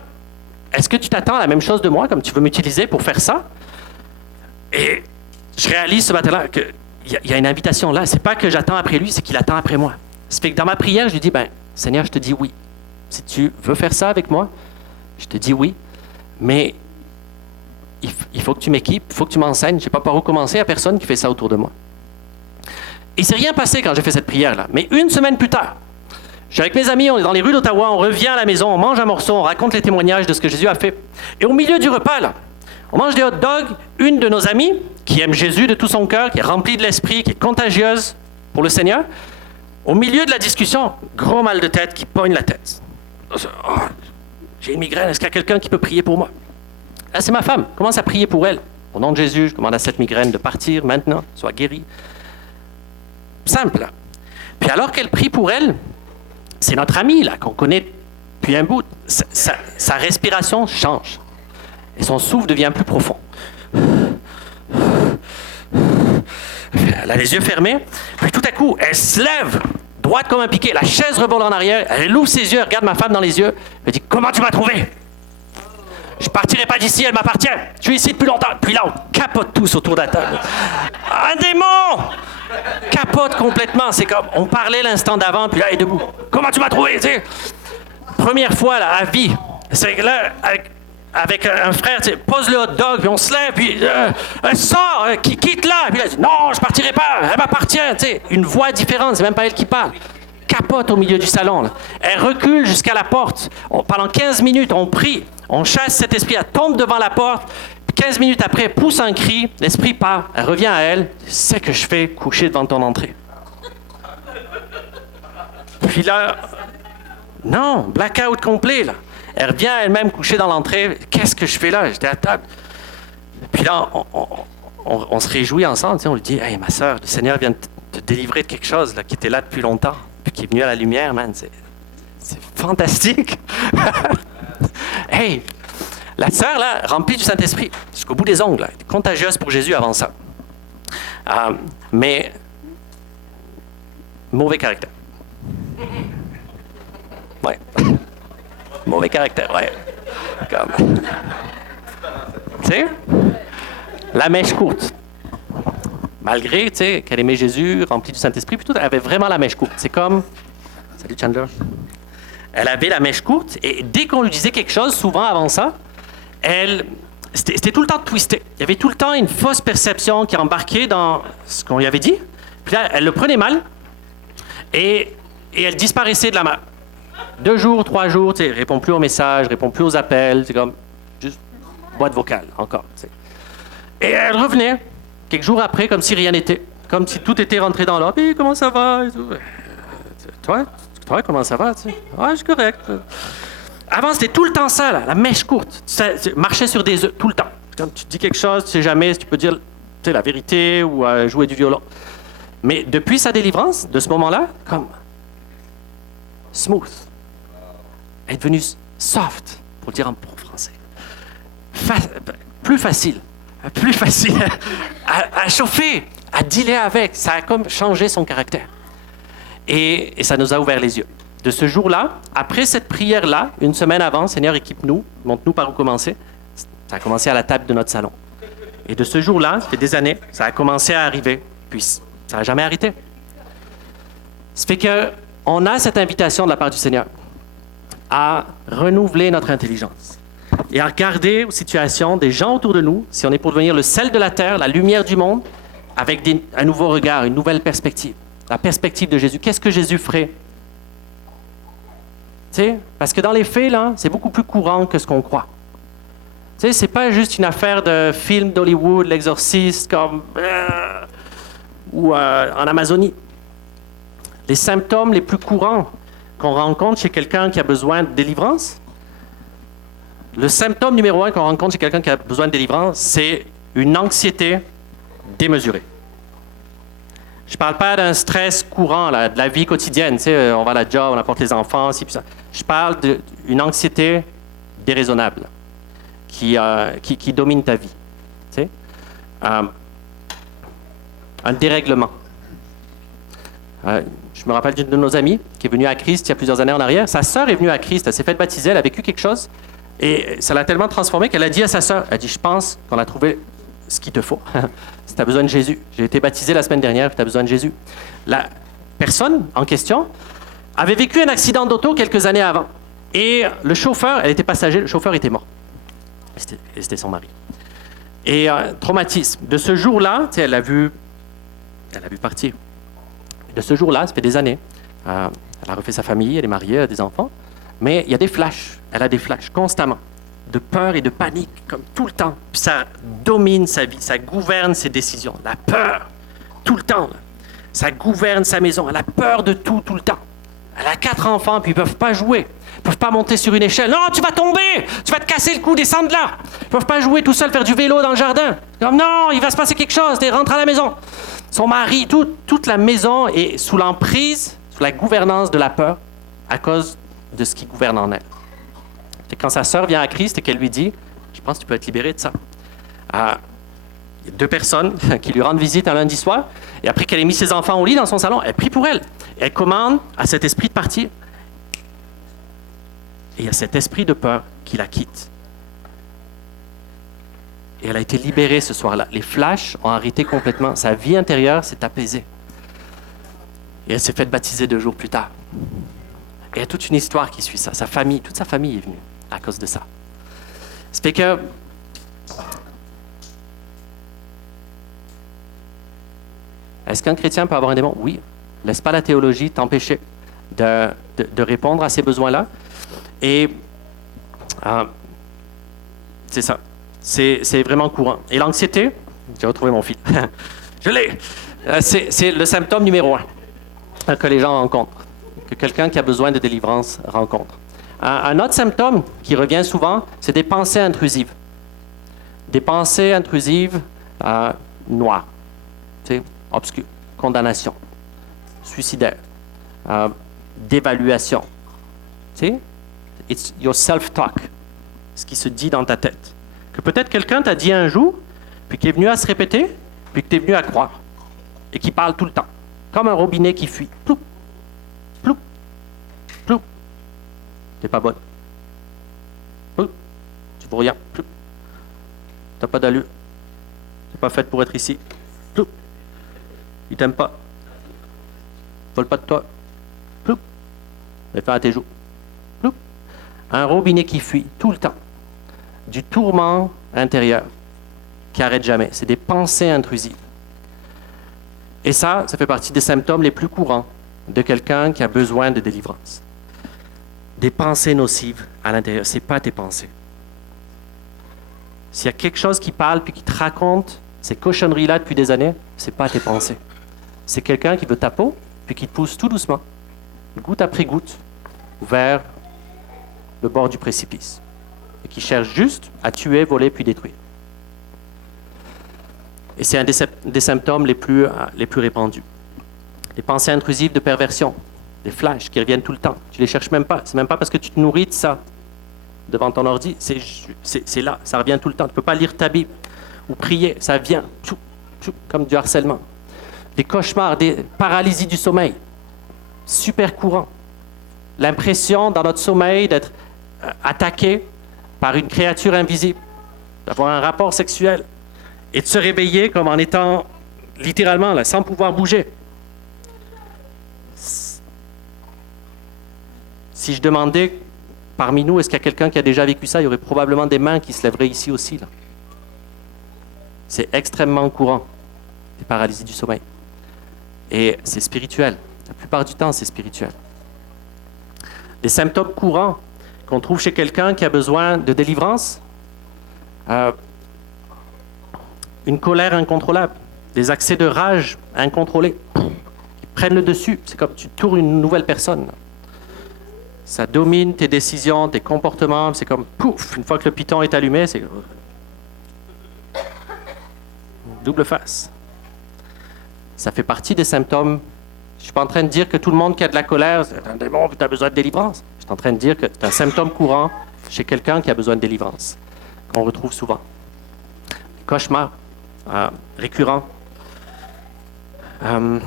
est-ce que tu t'attends à la même chose de moi, comme tu veux m'utiliser pour faire ça? Et je réalise ce matin-là qu'il y a une invitation là. C'est pas que j'attends après lui, c'est qu'il attend après moi. Ça fait que dans ma prière, je lui dis, ben, Seigneur, je te dis oui. Si tu veux faire ça avec moi, je te dis oui. Mais il faut que tu m'équipes, il faut que tu m'enseignes. Je ne sais pas par où commencer, il n'y a personne qui fait ça autour de moi. Et il ne s'est rien passé quand j'ai fait cette prière-là. Mais une semaine plus tard, je suis avec mes amis, on est dans les rues d'Ottawa, on revient à la maison, on mange un morceau, on raconte les témoignages de ce que Jésus a fait. Et au milieu du repas, là, on mange des hot dogs. Une de nos amies, qui aime Jésus de tout son cœur, qui est remplie de l'esprit, qui est contagieuse pour le Seigneur, au milieu de la discussion, gros mal de tête qui pogne la tête. Oh, j'ai une migraine, est-ce qu'il y a quelqu'un qui peut prier pour moi? Là, c'est ma femme, commence à prier pour elle. Au nom de Jésus, je commande à cette migraine de partir maintenant, soit guérie. Simple, là. Puis alors qu'elle prie pour elle, c'est notre amie, là, qu'on connaît depuis un bout. Sa respiration change. Et son souffle devient plus profond. Elle a les yeux fermés, puis tout à coup, elle se lève, droite comme un piquet, la chaise revole en arrière, elle ouvre ses yeux, elle regarde ma femme dans les yeux, elle dit « Comment tu m'as trouvé? Je partirai pas d'ici, elle m'appartient. Je suis ici depuis longtemps. » Puis là, on capote tous autour de la table. Un démon! Capote complètement. C'est comme, on parlait l'instant d'avant, puis là, elle est debout. « Comment tu m'as trouvé? » Tu sais, première fois, là, à vie. C'est que là, avec un frère, tu sais, pose le hot dog, puis on se lève, puis elle sort, quitte là. Puis là, elle dit, non, je partirai pas, elle m'appartient. Tu sais, une voix différente, c'est même pas elle qui parle. Capote au milieu du salon. Là. Elle recule jusqu'à la porte. Pendant 15 minutes, on prie, on chasse cet esprit, elle tombe devant la porte. Puis 15 minutes après, elle pousse un cri, l'esprit part, elle revient à elle. C'est que je fais coucher devant ton entrée. Puis là, non, blackout complet, là. Elle revient elle-même coucher dans l'entrée. Qu'est-ce que je fais là? J'étais à table. Puis là, on se réjouit ensemble. Tu sais, on lui dit, hey, ma soeur, le Seigneur vient de te délivrer de quelque chose là, qui était là depuis longtemps, puis qui est venu à la lumière, man. C'est fantastique. Hey, la sœur, là, remplie du Saint-Esprit, jusqu'au bout des ongles, là, elle était contagieuse pour Jésus avant ça. Mais, mauvais caractère. Ouais. Mauvais caractère, ouais. Comme... Tu sais, la mèche courte. Malgré, tu sais, qu'elle aimait Jésus, remplie du Saint-Esprit, puis tout, elle avait vraiment la mèche courte. C'est comme... Salut Chandler. Elle avait la mèche courte, et dès qu'on lui disait quelque chose, souvent avant ça, c'était tout le temps twisté. Il y avait tout le temps une fausse perception qui embarquait dans ce qu'on lui avait dit. Puis là, elle le prenait mal, et elle disparaissait de la main. 2 jours, 3 jours, tu sais, répond plus aux messages, répond plus aux appels, c'est comme juste boîte vocale, encore. Tu sais. Et elle revenait, quelques jours après, comme si rien n'était, comme si tout était rentré dans l'ordre. Hey, comment ça va? Et tout. Toi, comment ça va? Tu sais? Ouais, je suis correct. Avant, c'était tout le temps ça, là, la mèche courte. Tu marchais sur des œufs, tout le temps. Quand tu dis quelque chose, tu sais jamais si tu peux dire la vérité ou jouer du violon. Mais depuis sa délivrance, de ce moment-là, comme smooth. Elle est devenue soft, pour le dire en bon français. Plus facile à chauffer, à dealer avec. Ça a comme changé son caractère. Et ça nous a ouvert les yeux. De ce jour-là, après cette prière-là, une semaine avant, Seigneur, équipe-nous, montre-nous par où commencer. Ça a commencé à la table de notre salon. Et de ce jour-là, ça fait des années, ça a commencé à arriver. Puis ça n'a jamais arrêté. Ça fait qu'on a cette invitation de la part du Seigneur à renouveler notre intelligence et à regarder aux situations des gens autour de nous, si on est pour devenir le sel de la terre, la lumière du monde, avec un nouveau regard, une nouvelle perspective. La perspective de Jésus. Qu'est-ce que Jésus ferait? Tu sais, parce que dans les faits, là, c'est beaucoup plus courant que ce qu'on croit. Tu sais, c'est pas juste une affaire de film d'Hollywood, l'exorciste, comme... ou en Amazonie. Les symptômes les plus courants qu'on rencontre chez quelqu'un qui a besoin de délivrance, le symptôme numéro 1 qu'on rencontre chez quelqu'un qui a besoin de délivrance, c'est une anxiété démesurée. Je parle pas d'un stress courant, là, de la vie quotidienne. Tu sais, on va à la job, on apporte les enfants, ci, puis ça. Je parle d'une anxiété déraisonnable qui domine ta vie. Tu sais? Un dérèglement. Je me rappelle d'une de nos amies qui est venue à Christ il y a plusieurs années en arrière. Sa sœur est venue à Christ, elle s'est faite baptiser, elle a vécu quelque chose. Et ça l'a tellement transformée qu'elle a dit à sa sœur, elle dit, je pense qu'on a trouvé ce qu'il te faut. Si tu as besoin de Jésus. J'ai été baptisé la semaine dernière, puis tu as besoin de Jésus. La personne en question avait vécu un accident d'auto quelques années avant. Et le chauffeur, elle était passager, le chauffeur était mort. C'était son mari. Et traumatisme. De ce jour-là, elle a vu partir. De ce jour-là, ça fait des années. Elle a refait sa famille, elle est mariée, elle a des enfants. Mais il y a des flashs. Elle a des flashs constamment. De peur et de panique, comme tout le temps. Puis ça domine sa vie, ça gouverne ses décisions. La peur, tout le temps. Là. Ça gouverne sa maison. Elle a peur de tout, tout le temps. Elle a 4 enfants, puis ils ne peuvent pas jouer. Ils ne peuvent pas monter sur une échelle. Non, tu vas tomber! Tu vas te casser le cou, descendre de là! Ils ne peuvent pas jouer tout seul, faire du vélo dans le jardin. Comme non, il va se passer quelque chose, rentre à la maison. Son mari, toute la maison est sous l'emprise, sous la gouvernance de la peur, à cause de ce qui gouverne en elle. Et quand sa sœur vient à Christ et qu'elle lui dit, je pense que tu peux être libéré de ça. Il y a 2 personnes qui lui rendent visite un lundi soir, et après qu'elle ait mis ses enfants au lit dans son salon, elle prie pour elle. Et elle commande à cet esprit de partir. Et il y a cet esprit de peur qui la quitte. Et elle a été libérée ce soir-là. Les flashs ont arrêté complètement. Sa vie intérieure s'est apaisée. Et elle s'est faite baptiser 2 jours plus tard. Et il y a toute une histoire qui suit ça. Sa famille, toute sa famille est venue à cause de ça. Ça fait que est-ce qu'un chrétien peut avoir un démon? Oui. Laisse pas la théologie t'empêcher de répondre à ces besoins-là. Et c'est ça. C'est vraiment courant. Et l'anxiété, j'ai retrouvé mon fil. Je l'ai. C'est le symptôme numéro 1 que les gens rencontrent, que quelqu'un qui a besoin de délivrance rencontre. Un autre symptôme qui revient souvent, c'est des pensées intrusives. Des pensées intrusives noires, obscures, condamnation, suicidaire, d'évaluation. It's your self-talk, ce qui se dit dans ta tête. Que peut-être quelqu'un t'a dit un jour, puis qui est venu à se répéter, puis que tu es venu à croire, et qui parle tout le temps, comme un robinet qui fuit. Ploup, ploup, ploup. T'es pas bonne. Ploup. Tu vaux rien. Ploup. T'as pas d'allure. T'es pas faite pour être ici. Ploup. Ils t'aiment pas. Ils veulent pas de toi. Ploup. Mais fais à tes jours. Ploup. Un robinet qui fuit tout le temps. Du tourment intérieur qui n'arrête jamais. C'est des pensées intrusives. Et ça fait partie des symptômes les plus courants de quelqu'un qui a besoin de délivrance. Des pensées nocives à l'intérieur. Ce n'est pas tes pensées. S'il y a quelque chose qui parle puis qui te raconte ces cochonneries-là depuis des années, ce n'est pas tes pensées. C'est quelqu'un qui veut ta peau puis qui te pousse tout doucement, goutte après goutte, vers le bord du précipice. Et qui cherche juste à tuer, voler puis détruire. Et c'est un des symptômes les plus répandus. Les pensées intrusives de perversion, des flashs qui reviennent tout le temps. Tu les cherches même pas. C'est même pas parce que tu te nourris de ça devant ton ordi. C'est là, ça revient tout le temps. Tu peux pas lire ta Bible ou prier, ça vient comme du harcèlement. Des cauchemars, des paralysies du sommeil, super courant. L'impression dans notre sommeil d'être attaqué par une créature invisible, d'avoir un rapport sexuel et de se réveiller comme en étant littéralement là, sans pouvoir bouger. Si je demandais parmi nous, est-ce qu'il y a quelqu'un qui a déjà vécu ça, il y aurait probablement des mains qui se lèveraient ici aussi. Là. C'est extrêmement courant, les paralysies du sommeil. Et c'est spirituel. La plupart du temps, c'est spirituel. Des symptômes courants qu'on trouve chez quelqu'un qui a besoin de délivrance, une colère incontrôlable, des accès de rage incontrôlés, qui prennent le dessus. C'est comme tu tournes une nouvelle personne. Ça domine tes décisions, tes comportements. C'est comme pouf, une fois que le piton est allumé, c'est double face. Ça fait partie des symptômes. Je ne suis pas en train de dire que tout le monde qui a de la colère, c'est un démon, tu as besoin de délivrance. Je suis en train de dire que c'est un symptôme courant chez quelqu'un qui a besoin de délivrance, qu'on retrouve souvent. Cauchemars récurrents. Est-ce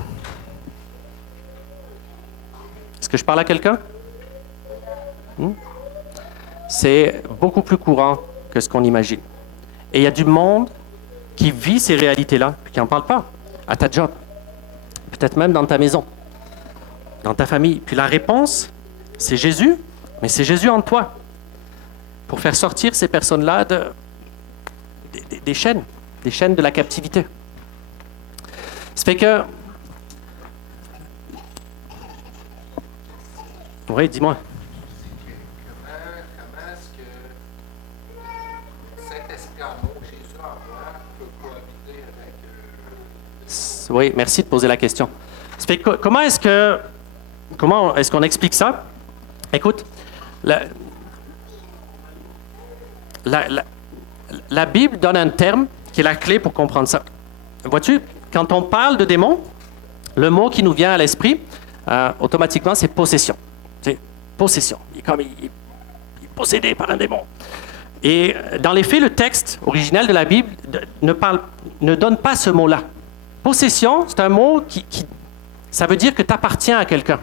que je parle à quelqu'un? C'est beaucoup plus courant que ce qu'on imagine. Et il y a du monde qui vit ces réalités-là, puis qui n'en parle pas, à ta job, peut-être même dans ta maison, dans ta famille. Puis la réponse, c'est Jésus, mais c'est Jésus en toi, pour faire sortir ces personnes-là des chaînes de la captivité. Ça fait que... Oui, dis-moi. Comment est-ce que Saint-Esprit en nous, Jésus en moi, peut cohabiter avec... Oui, merci de poser la question. Ça fait que, comment est-ce qu'on explique ça? Écoute, la Bible donne un terme qui est la clé pour comprendre ça. Vois-tu, quand on parle de démons, le mot qui nous vient à l'esprit, automatiquement, c'est possession. C'est possession. Il est possédé par un démon. Et dans les faits, le texte originel de la Bible ne donne pas ce mot-là. Possession, c'est un mot ça veut dire que tu appartiens à quelqu'un.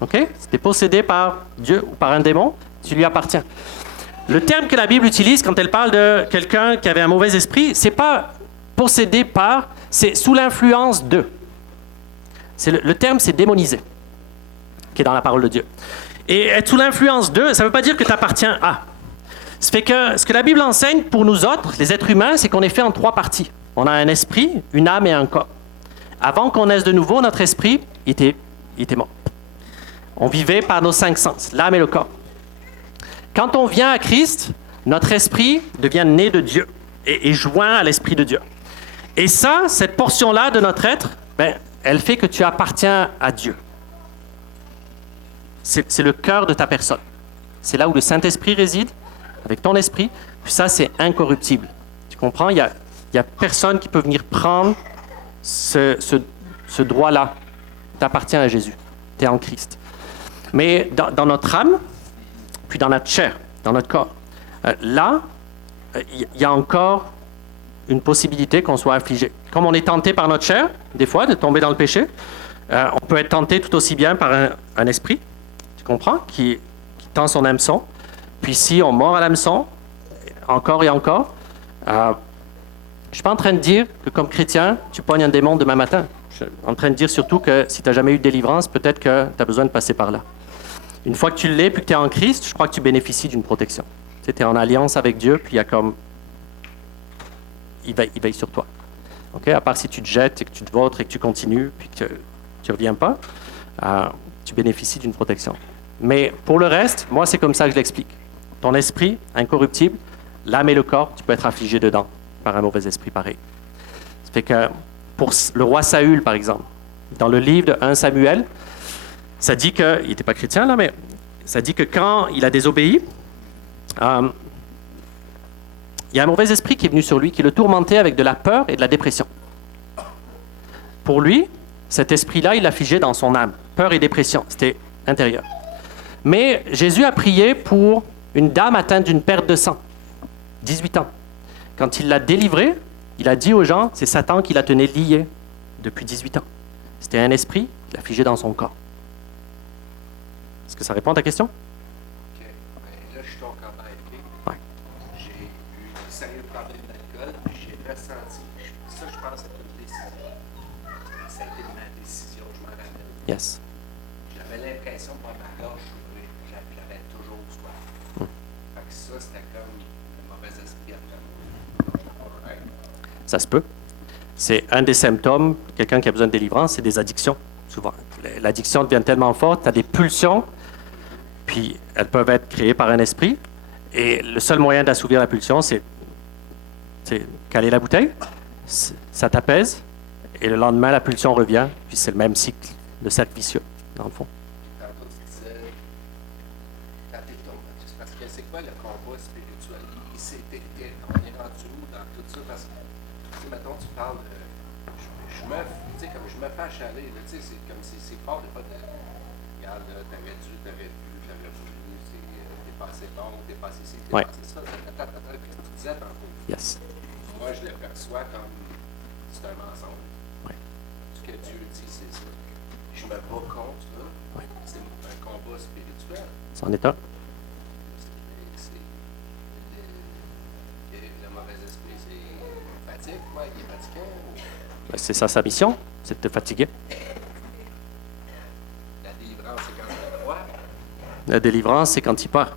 OK? Si tu es possédé par Dieu ou par un démon, tu lui appartiens. Le terme que la Bible utilise quand elle parle de quelqu'un qui avait un mauvais esprit, c'est pas possédé par, c'est sous l'influence de. Le terme, c'est démonisé, qui est dans la parole de Dieu. Et être sous l'influence de, ça ne veut pas dire que tu appartiens à. Ça fait que ce que la Bible enseigne pour nous autres, les êtres humains, c'est qu'on est fait en 3 parties. On a un esprit, une âme et un corps. Avant qu'on naisse de nouveau, notre esprit il était mort. On vivait par nos 5 sens, l'âme et le corps. Quand on vient à Christ, notre esprit devient né de Dieu et joint à l'esprit de Dieu. Et ça, cette portion-là de notre être, elle fait que tu appartiens à Dieu. C'est le cœur de ta personne. C'est là où le Saint-Esprit réside, avec ton esprit. Puis ça, c'est incorruptible. Tu comprends? Il y a personne qui peut venir prendre ce droit-là. Tu appartiens à Jésus. Tu es en Christ. Mais dans notre âme, puis dans notre chair, dans notre corps, là, il y a encore une possibilité qu'on soit affligé. Comme on est tenté par notre chair, des fois, de tomber dans le péché, on peut être tenté tout aussi bien par un esprit, tu comprends, qui tend son hameçon. Puis si on mord à l'hameçon, encore et encore, je ne suis pas en train de dire que comme chrétien, tu pognes un démon demain matin. Je suis en train de dire surtout que si tu n'as jamais eu de délivrance, peut-être que tu as besoin de passer par là. Une fois que tu l'es, puis que tu es en Christ, je crois que tu bénéficies d'une protection. Tu es en alliance avec Dieu, puis il y a comme... Il veille sur toi. Okay? À part si tu te jettes et que tu te vautres et que tu continues, puis que tu ne reviens pas, tu bénéficies d'une protection. Mais pour le reste, moi, c'est comme ça que je l'explique. Ton esprit, incorruptible, l'âme et le corps, tu peux être affligé dedans par un mauvais esprit pareil. Ça fait que pour le roi Saül, par exemple, dans le livre de 1 Samuel, ça dit que, il n'était pas chrétien là, mais ça dit que quand il a désobéi, il y a un mauvais esprit qui est venu sur lui, qui le tourmentait avec de la peur et de la dépression. Pour lui, cet esprit-là, il l'affligeait dans son âme. Peur et dépression, c'était intérieur. Mais Jésus a prié pour une dame atteinte d'une perte de sang, 18 ans. Quand il l'a délivrée, il a dit aux gens, c'est Satan qui la tenait liée depuis 18 ans. C'était un esprit qui l'affligeait dans son corps. Est-ce que ça répond à ta question? OK. Là, je suis donc en AFP. Ouais. J'ai eu un sérieux problème d'alcool. J'ai ressenti... Ça, je pense à toutes les décisions. Ça a été ma décision, je m'en rappelle. Yes. J'avais l'impression que ma gorge s'ouvrait. J'avais toujours soif. Fait que ça, c'était comme le mauvais esprit après moi. Right. Ça se peut. C'est un des symptômes, quelqu'un qui a besoin de délivrance, c'est des addictions, souvent. L'addiction devient tellement forte, tu as des pulsions, puis elles peuvent être créées par un esprit, et le seul moyen d'assouvir la pulsion, c'est caler la bouteille, ça t'apaise, et le lendemain, la pulsion revient, puis c'est le même cycle, le cercle vicieux, dans le fond. Tantôt, tu disais, quand t'es tombé, parce que c'est quoi le combat spirituel? On est rendu où dans tout ça? Parce que, mettons, tu parles tu sais, comme je me fais achaler, là, tu sais, c'est comme si c'est fort de pas de. Regarde, là, t'aurais dû, t'aurais pu, t'aurais voulu, t'es pas assez bon, t'es pas assez ci, t'es Ouais. pas assez ça. Attends, qu'est-ce que tu disais tantôt? Yes. Moi, je le perçois comme c'est un mensonge. Ouais. Ce que Dieu dit, c'est ça. Je me bats contre, là. Ouais. C'est un combat spirituel. C'en est un. Le mauvais esprit, c'est fatigue, quoi. Il est fatigué. Ben, c'est ça sa mission, c'est de te fatiguer. La délivrance, c'est quand tu crois. La délivrance, c'est quand il part.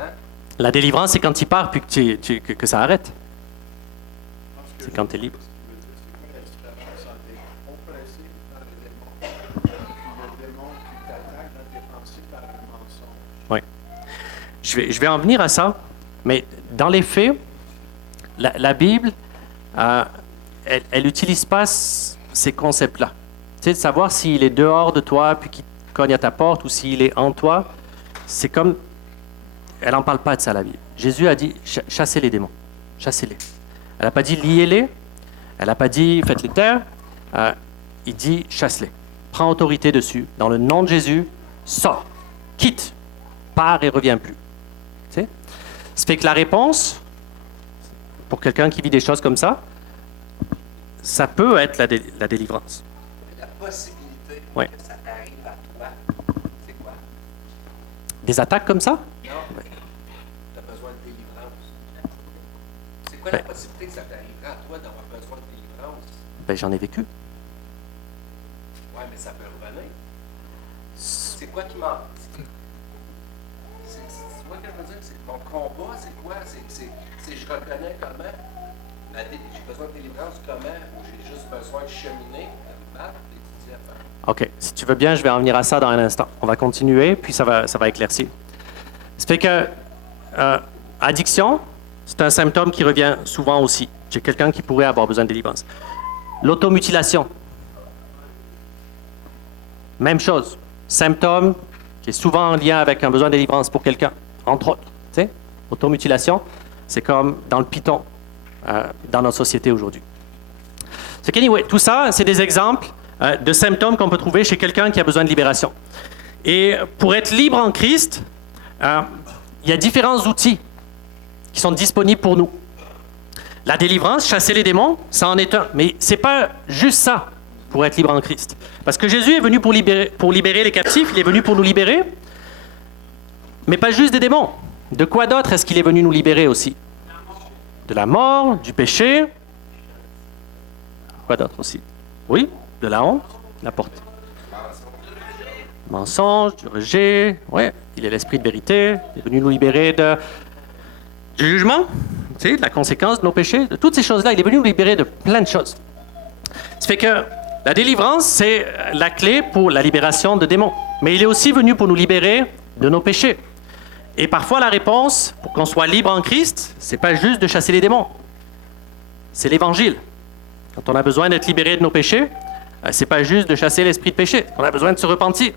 Hein? La délivrance, c'est quand il part, puis que ça arrête. Parce que C'est quand tu es libre. ce qui veut dire, c'est quoi la différence entre être oppressé par le démon et le démon qui t'attaque dans tes pensées par un mensonge? Oui. Je vais en venir à ça, mais dans les faits, la Bible, elle n'utilise pas ces concepts-là. Tu sais, de savoir s'il est dehors de toi, puis qu'il cogne à ta porte, ou s'il est en toi, c'est comme... Elle n'en parle pas de ça, la Bible. Jésus a dit, chassez les démons, chassez-les. Elle n'a pas dit, liez-les, elle n'a pas dit, faites-les taire, il dit, chasse-les. Prends autorité dessus, dans le nom de Jésus, sors, quitte, pars et reviens plus. Tu sais? Ça fait que la réponse, pour quelqu'un qui vit des choses comme ça peut être la délivrance. La possibilité Ouais. que ça t'arrive à toi, c'est quoi? Des attaques comme ça? Non, tu as besoin de délivrance. C'est quoi la possibilité que ça t'arriverait à toi d'avoir besoin de délivrance? Ben, j'en ai vécu. Ouais, mais ça peut revenir. C'est quoi qui manque? Tu vois ce que je veux dire? C'est mon combat, c'est quoi? C'est je reconnais comment? J'ai besoin de délivrance comment? Ou j'ai juste besoin de cheminer, de me battre, d'étudier à faire? OK. Si tu veux bien, je vais en venir à ça dans un instant. On va continuer, puis ça va éclaircir. Ça fait que addiction, c'est un symptôme qui revient souvent aussi. J'ai quelqu'un qui pourrait avoir besoin de délivrance. L'automutilation. Même chose. Symptôme qui est souvent en lien avec un besoin de délivrance pour quelqu'un, entre autres. Tu sais, automutilation, c'est comme dans le piton dans notre société aujourd'hui. C'est qu'anyway, tout ça, c'est des exemples de symptômes qu'on peut trouver chez quelqu'un qui a besoin de libération. Et pour être libre en Christ, il y a différents outils qui sont disponibles pour nous. La délivrance, chasser les démons, ça en est un. Mais ce n'est pas juste ça pour être libre en Christ. Parce que Jésus est venu pour libérer les captifs, il est venu pour nous libérer, mais pas juste des démons. De quoi d'autre est-ce qu'il est venu nous libérer aussi? De la mort, du péché. Quoi d'autre aussi? Oui, de la honte, la porte. Mensonge, du rejet. Oui, il est l'esprit de vérité. Il est venu nous libérer du jugement, tu sais, de la conséquence de nos péchés, de toutes ces choses-là. Il est venu nous libérer de plein de choses. Ça fait que la délivrance, c'est la clé pour la libération de démons. Mais il est aussi venu pour nous libérer de nos péchés. Et parfois, la réponse, pour qu'on soit libre en Christ, c'est pas juste de chasser les démons. C'est l'Évangile. Quand on a besoin d'être libéré de nos péchés, c'est pas juste de chasser l'esprit de péché. On a besoin de se repentir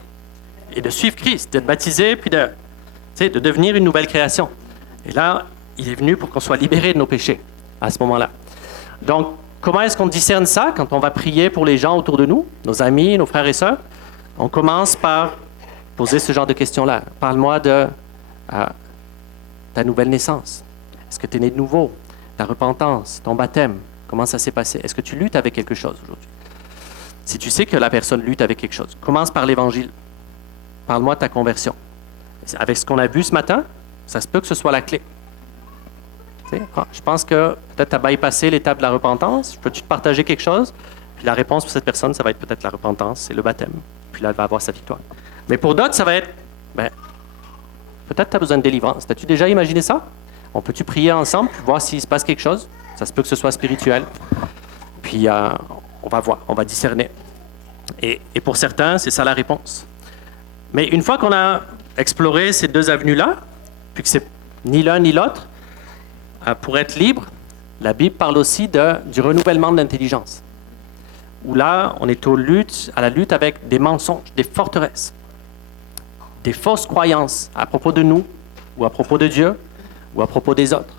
et de suivre Christ, d'être baptisé, puis de devenir une nouvelle création. Et là, il est venu pour qu'on soit libéré de nos péchés à ce moment-là. Donc, comment est-ce qu'on discerne ça quand on va prier pour les gens autour de nous, nos amis, nos frères et sœurs? On commence par poser ce genre de questions-là. Parle-moi de ta nouvelle naissance. Est-ce que tu es né de nouveau? Ta repentance, ton baptême, comment ça s'est passé? Est-ce que tu luttes avec quelque chose aujourd'hui? Si tu sais que la personne lutte avec quelque chose, commence par l'Évangile. Parle-moi de ta conversion. Avec ce qu'on a vu ce matin, ça se peut que ce soit la clé. Tu sais, je pense que peut-être tu as bypassé l'étape de la repentance. Peux-tu te partager quelque chose? Puis la réponse pour cette personne, ça va être peut-être la repentance, c'est le baptême. Puis là, elle va avoir sa victoire. Mais pour d'autres, ça va être, peut-être tu as besoin de délivrance. As-tu déjà imaginé ça? On peut-tu prier ensemble, voir s'il se passe quelque chose? Ça se peut que ce soit spirituel. Puis on va voir, on va discerner. Et pour certains, c'est ça la réponse. Mais une fois qu'on a exploré ces deux avenues-là, puis que c'est ni l'un ni l'autre, pour être libre, la Bible parle aussi du renouvellement de l'intelligence. Où là, on est à la lutte avec des mensonges, des forteresses, des fausses croyances à propos de nous, ou à propos de Dieu, ou à propos des autres,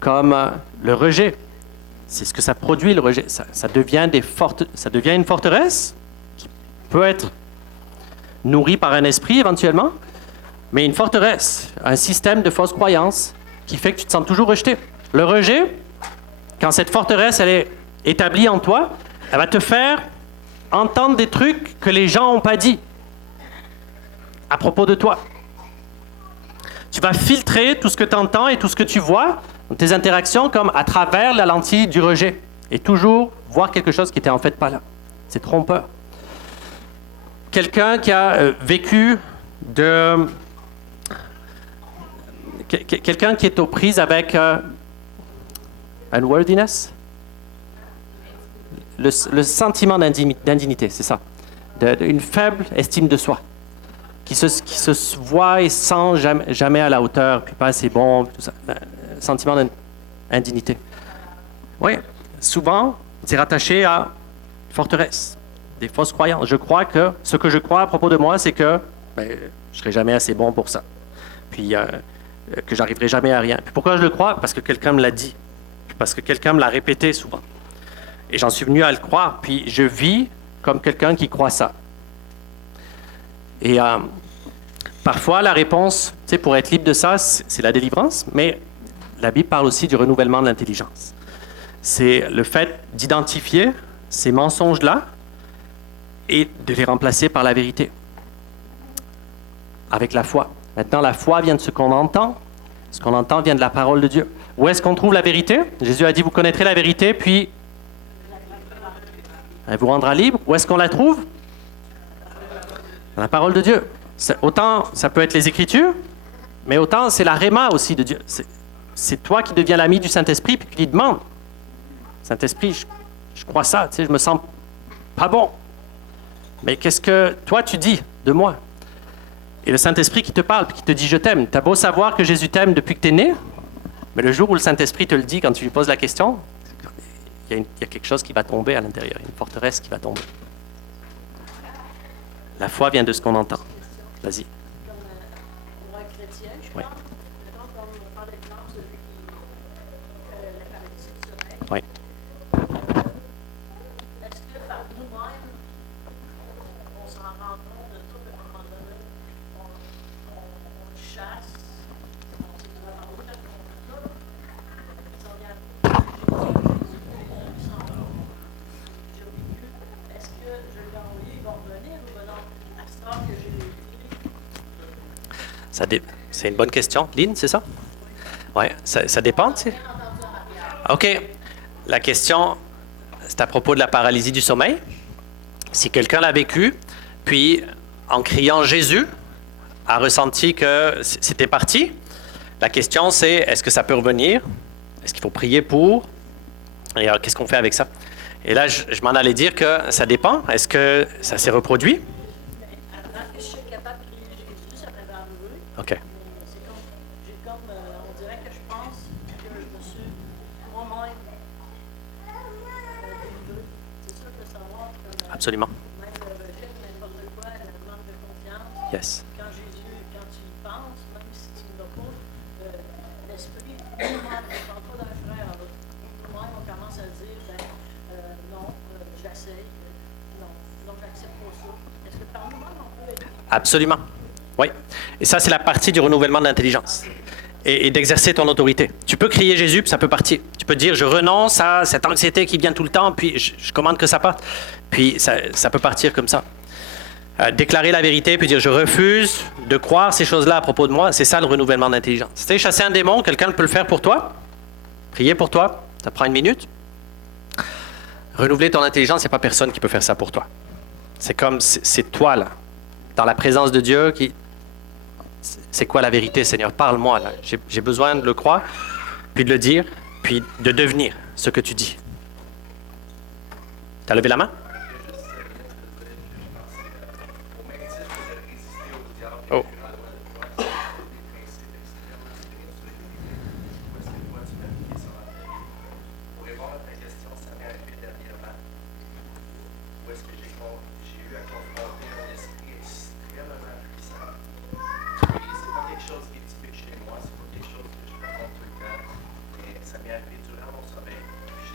comme le rejet, C'est ce que ça produit, le rejet. Ça devient une forteresse qui peut être nourrie par un esprit éventuellement, mais une forteresse, un système de fausses croyances qui fait que tu te sens toujours rejeté. Le rejet, quand cette forteresse elle est établie en toi, elle va te faire entendre des trucs que les gens n'ont pas dit à propos de toi. Tu vas filtrer tout ce que tu entends et tout ce que tu vois dans tes interactions comme à travers la lentille du rejet et toujours voir quelque chose qui n'était en fait pas là. C'est trompeur. Quelqu'un qui a vécu de... Quelqu'un qui est aux prises avec unworthiness, le sentiment d'indignité, c'est ça, une faible estime de soi, qui se voit et sent jamais à la hauteur, puis pas assez bon, tout ça. Sentiment d'indignité. Oui, souvent, c'est rattaché à forteresse, des fausses croyances. Je crois que ce que je crois à propos de moi, c'est que je ne serai jamais assez bon pour ça. Puis que j'arriverai jamais à rien. Puis pourquoi je le crois? Parce que quelqu'un me l'a dit. Puis parce que quelqu'un me l'a répété souvent. Et j'en suis venu à le croire. Puis je vis comme quelqu'un qui croit ça. Et parfois, la réponse, pour être libre de ça, c'est la délivrance, mais la Bible parle aussi du renouvellement de l'intelligence. C'est le fait d'identifier ces mensonges-là et de les remplacer par la vérité. Avec la foi. Maintenant, la foi vient de ce qu'on entend. Ce qu'on entend vient de la parole de Dieu. Où est-ce qu'on trouve la vérité? Jésus a dit, vous connaîtrez la vérité, puis elle vous rendra libre. Où est-ce qu'on la trouve? Dans la parole de Dieu. Autant, ça peut être les Écritures, mais autant, c'est la réma aussi de Dieu. C'est toi qui deviens l'ami du Saint-Esprit, puis qui lui demande, Saint-Esprit, je crois ça, je me sens pas bon. Mais qu'est-ce que toi, tu dis de moi? Et le Saint-Esprit qui te parle, puis qui te dit « je t'aime ». Tu as beau savoir que Jésus t'aime depuis que tu es né, mais le jour où le Saint-Esprit te le dit, quand tu lui poses la question, il y a quelque chose qui va tomber à l'intérieur, une forteresse qui va tomber. La foi vient de ce qu'on entend. Vas-y. Comme pour un chrétien, je pense, mettons qu'on va prendre l'exemple de celui qui fait la paralysie du sommeil. Oui. Est-ce que par nous-mêmes, on s'en rend compte de tout, à un moment donné, on chasse, on se dit, en haut, là, si on regarde Jésus, qui s'en va, j'ai vécu, est-ce que je l'ai envoyé, ils vont revenir ou ben non, à ce temps que j'ai vécu? C'est une bonne question. Lynn, c'est ça? Oui, ça dépend. OK. La question, c'est à propos de la paralysie du sommeil. Si quelqu'un l'a vécu, puis en criant Jésus, a ressenti que c'était parti, la question c'est, est-ce que ça peut revenir? Est-ce qu'il faut prier pour? Et alors, qu'est-ce qu'on fait avec ça? Et là, je m'en allais dire que ça dépend. Est-ce que ça s'est reproduit? Avant que je sois capable de prier Jésus, ça m'avait arrivé. OK. Mais c'est comme, on dirait que je pense que je me suis moi-même délivré. C'est sûr de savoir que Absolument. même le rejet, n'importe quoi, le manque de confiance, Yes. quand Jésus, quand tu y penses, même si tu ne vas pas, l'esprit, nous-mêmes, on ne parle pas d'un frère, nous-mêmes, on commence à dire, non, j'essaye, non, j'accepte pas ça. Est-ce que par nous-mêmes, on peut être... Absolument. Oui. Et ça, c'est la partie du renouvellement de l'intelligence. Et d'exercer ton autorité. Tu peux crier Jésus, puis ça peut partir. Tu peux dire, je renonce à cette anxiété qui vient tout le temps, puis je commande que ça parte. Puis ça peut partir comme ça. Déclarer la vérité, puis dire, je refuse de croire ces choses-là à propos de moi. C'est ça le renouvellement d'intelligence. Tu sais, chasser un démon, quelqu'un peut le faire pour toi. Prier pour toi, ça prend 1 minute. Renouveler ton intelligence, il n'y a pas personne qui peut faire ça pour toi. C'est comme, c'est toi, là, dans la présence de Dieu, qui... C'est quoi la vérité, Seigneur? Parle-moi, là. J'ai besoin de le croire, puis de le dire, puis de devenir ce que tu dis. T'as levé la main? Oh.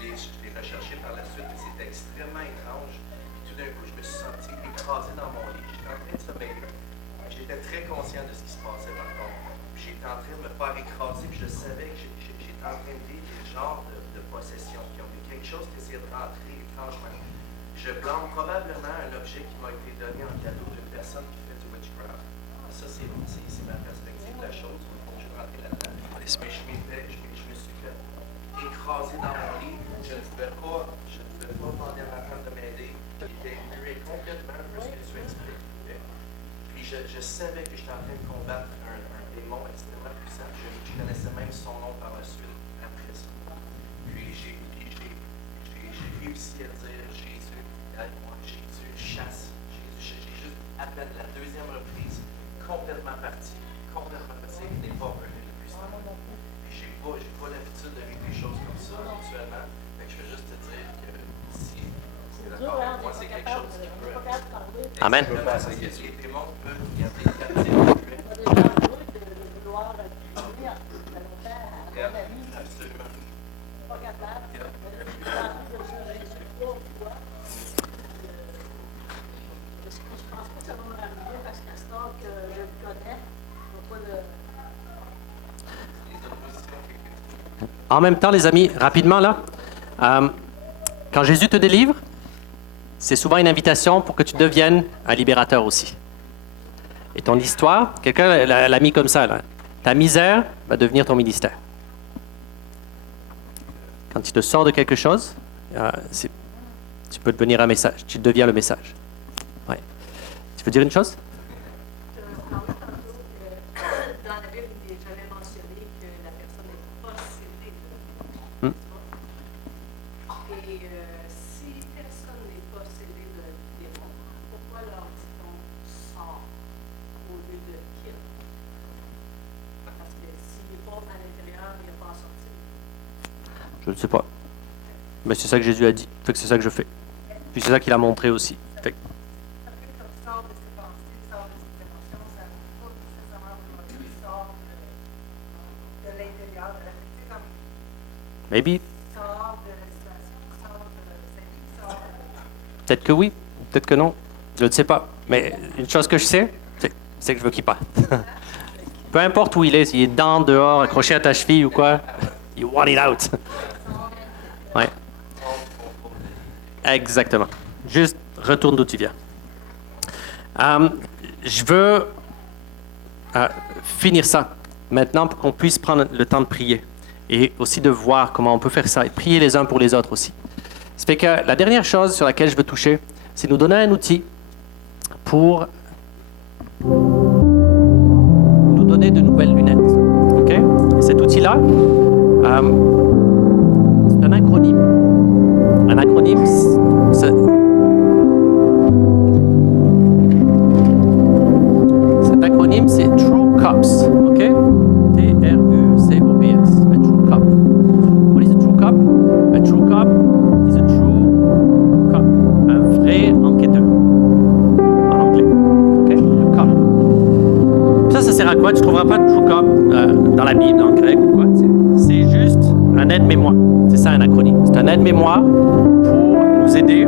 l'ai recherché par la suite, mais c'était extrêmement étrange. Puis tout d'un coup, je me suis senti écrasé dans mon lit. J'étais en train de sommeiller. J'étais très conscient de ce qui se passait par contre. Puis j'étais en train de me faire écraser, puis je savais que j'étais en train de vivre des genres de possessions qui ont eu quelque chose qui essayait de rentrer étrangement. Je blâme probablement un objet qui m'a été donné en cadeau d'une personne qui fait du witchcraft. Ça, c'est ma perspective de la chose. Il faut que je rentre là-dedans. Mais je me suis fait écraser dans mon lit. Je ne pouvais pas demander à ma femme de m'aider. J'étais muet complètement de ce que tu expliques. Puis je savais que j'étais en train de combattre un démon extrêmement puissant. Je connaissais même son nom par la suite, après ça. Puis j'ai réussi à dire Jésus, aide-moi, Jésus, chasse. Jésus, j'ai juste à peine la deuxième reprise, complètement parti. Il n'est pas revenu depuis ça. Puis j'ai pas l'habitude de vivre des choses comme ça habituellement. Fait que je veux juste te dire que si c'est d'accord avec moi, c'est quelque chose qui peut. Amen. Les démons peuvent nous garder captifs. Absolument. Je pense pas que ça va me ramener parce qu'à ce temps que je le connais, je ne vais pas le. En même temps, les amis, rapidement là, quand Jésus te délivre, c'est souvent une invitation pour que tu deviennes un libérateur aussi. Et ton histoire, quelqu'un l'a mis comme ça, là. Ta misère va devenir ton ministère. Quand tu te sors de quelque chose, tu peux devenir un message. Tu deviens le message. Ouais. Tu veux dire une chose? Je parlais tantôt que dans la Bible, j'avais mentionné que la personne est possédée de démons. Et si personne n'est possédé de démons, pourquoi leur dit-on sort au lieu de quitte? Parce que s'il n'est pas à l'intérieur, il n'est pas à sortir. Je ne sais pas. Mais c'est ça que Jésus a dit. Fait que c'est ça que je fais. Puis c'est ça qu'il a montré aussi. Fait que Après, quand tu sors de ses pensées, sors de ses émotions, ça ne veut pas nécessairement vouloir dire qu'il sort de l'intérieur, de la vie. Comme maybe. sort de la situation, sort de sa vie, sort de... Peut-être que oui, peut-être que non. Je ne sais pas. Mais une chose que je sais, c'est que je veux qu'il parte. Peu importe où il est, s'il est dedans, dehors, accroché à ta cheville ou quoi, you want it out. Ouais. Exactement. Juste retourne d'où tu viens. Je veux finir ça maintenant pour qu'on puisse prendre le temps de prier et aussi de voir comment on peut faire ça et prier les uns pour les autres aussi. Ça fait que la dernière chose sur laquelle je veux toucher, c'est nous donner un outil pour nous donner de nouvelles lunettes. OK? Et cet outil-là, c'est un acronyme. Un acronyme, cet acronyme, c'est True Cups. OK? T-R-U-C-O-P-S. A True Cup. What is a True Cup? A True Cup is a True Cup. Un vrai enquêteur. En anglais. OK? Le cup. Ça sert à quoi? Tu ne trouveras pas de True Cup dans la Bible, en grec ou quoi. C'est juste un aide-mémoire. C'est ça un acronyme. C'est un aide-mémoire pour nous aider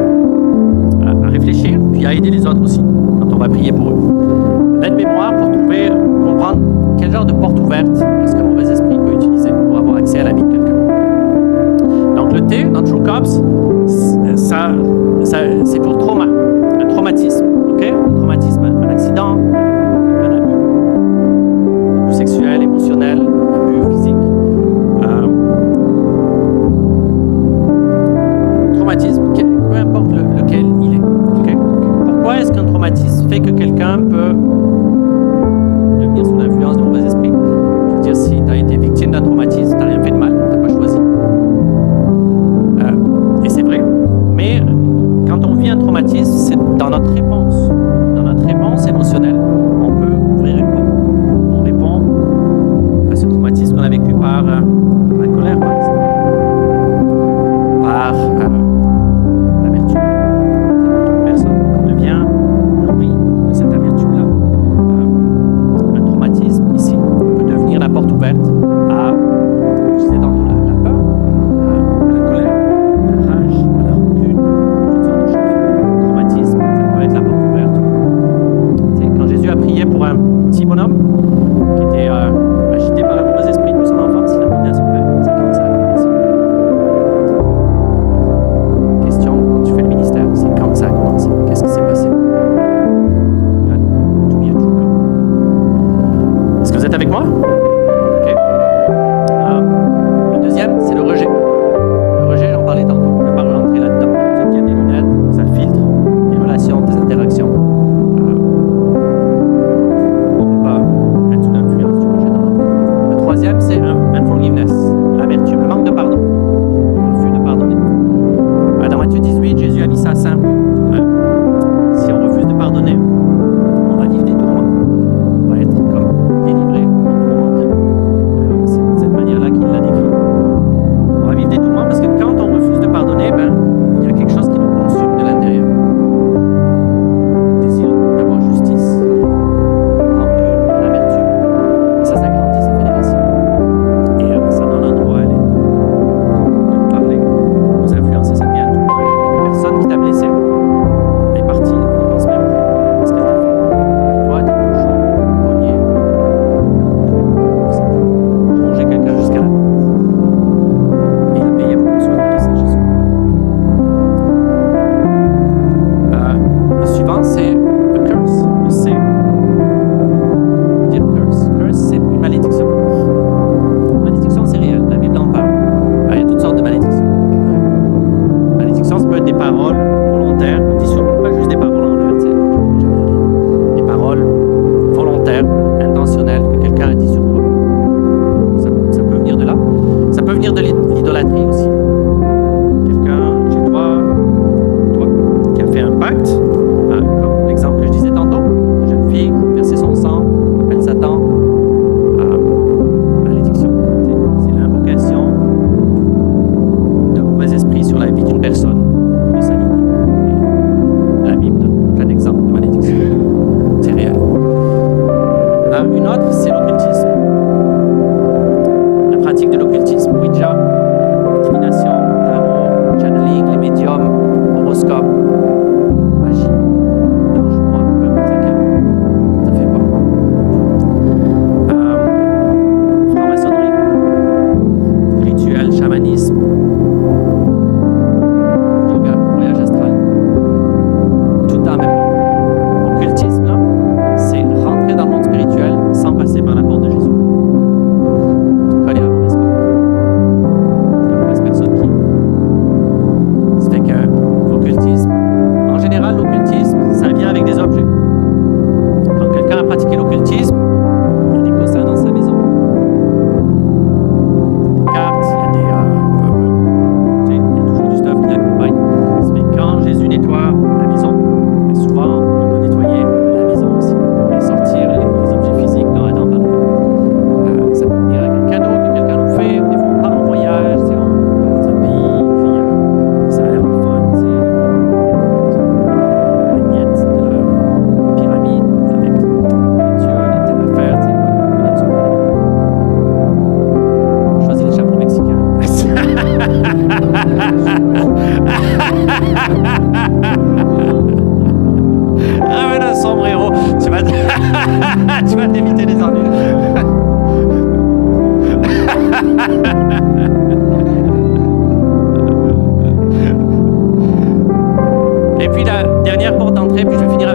à réfléchir, puis à aider les autres aussi, quand on va prier pour eux. Un aide-mémoire pour comprendre quel genre de porte ouverte est-ce qu'un mauvais esprit peut utiliser pour avoir accès à la vie de quelqu'un. Donc le T, dans True Cups, c'est pour trauma, un traumatisme. OK? Un traumatisme, un accident, un abus sexuel, émotionnel, abus physique. Traumatisme, peu importe lequel il est. Okay? Pourquoi est-ce qu'un traumatisme fait que quelqu'un peut devenir sous l'influence de mauvais esprits? Je veux dire, si tu as été victime d'un traumatisme, tu n'as rien fait de mal, tu n'as pas choisi. Et c'est vrai. Mais quand on vit un traumatisme, c'est dans notre réponse émotionnelle, on peut ouvrir une porte. On répond à ce traumatisme qu'on a vécu par la colère, par exemple. Par l'amertume. C'est notre personne. On devient nourri de cette amertume-là. paroles volontaires, pas juste des paroles en l'air, tu sais, jamais rien. Des paroles volontaires, intentionnelles que quelqu'un a dit sur toi. Ça peut venir de là. Ça peut venir de l'idolâtrie aussi. Quelqu'un chez toi, qui a fait un pacte, comme l'exemple que je disais tantôt, une jeune fille, verser son sang, appelle Satan, malédiction. C'est l'invocation de mauvais esprits sur la vie d'une personne, de sa lignée. Et la Bible donne plein d'exemples de malédiction. C'est réel. Une autre, c'est l'occultisme. La pratique de l'occultisme, Ouija, divination, tarot, channeling, les médiums, horoscope, magie, dangereux, peu importe laquelle. Ça fait pas. Franc-maçonnerie, rituel, chamanisme, yoga, voyage astral. Tout en même temps. Occultisme, là, c'est rentrer dans le monde spirituel sans passer par la porte de Jésus. Coller à la mauvaise porte. C'est la mauvaise personne qui. Ça fait que l'occultisme, en général, l'occultisme, ça vient avec des objets. Quand quelqu'un a pratiqué l'occultisme, il y a des coussins dans sa maison. Des cartes, il y a il y a toujours du stuff qui l'accompagne. Ça fait que quand Jésus nettoie la maison, et souvent, il doit nettoyer la maison aussi et sortir les objets physiques dont Adam parlait. Ça peut venir avec un cadeau que quelqu'un nous fait, ou des fois on part en voyage, tu sais, on va dans un pays, puis ça a l'air le fun, tu sais, la magnète de la pyramide avec les dieux, de telle affaire, tu sais, moi, les dieux. Je choisis les chapeaux mexicains. Ramène un sombrero, tu vas tu vas t'éviter les ennuis. Et puis la dernière porte d'entrée, puis je vais finir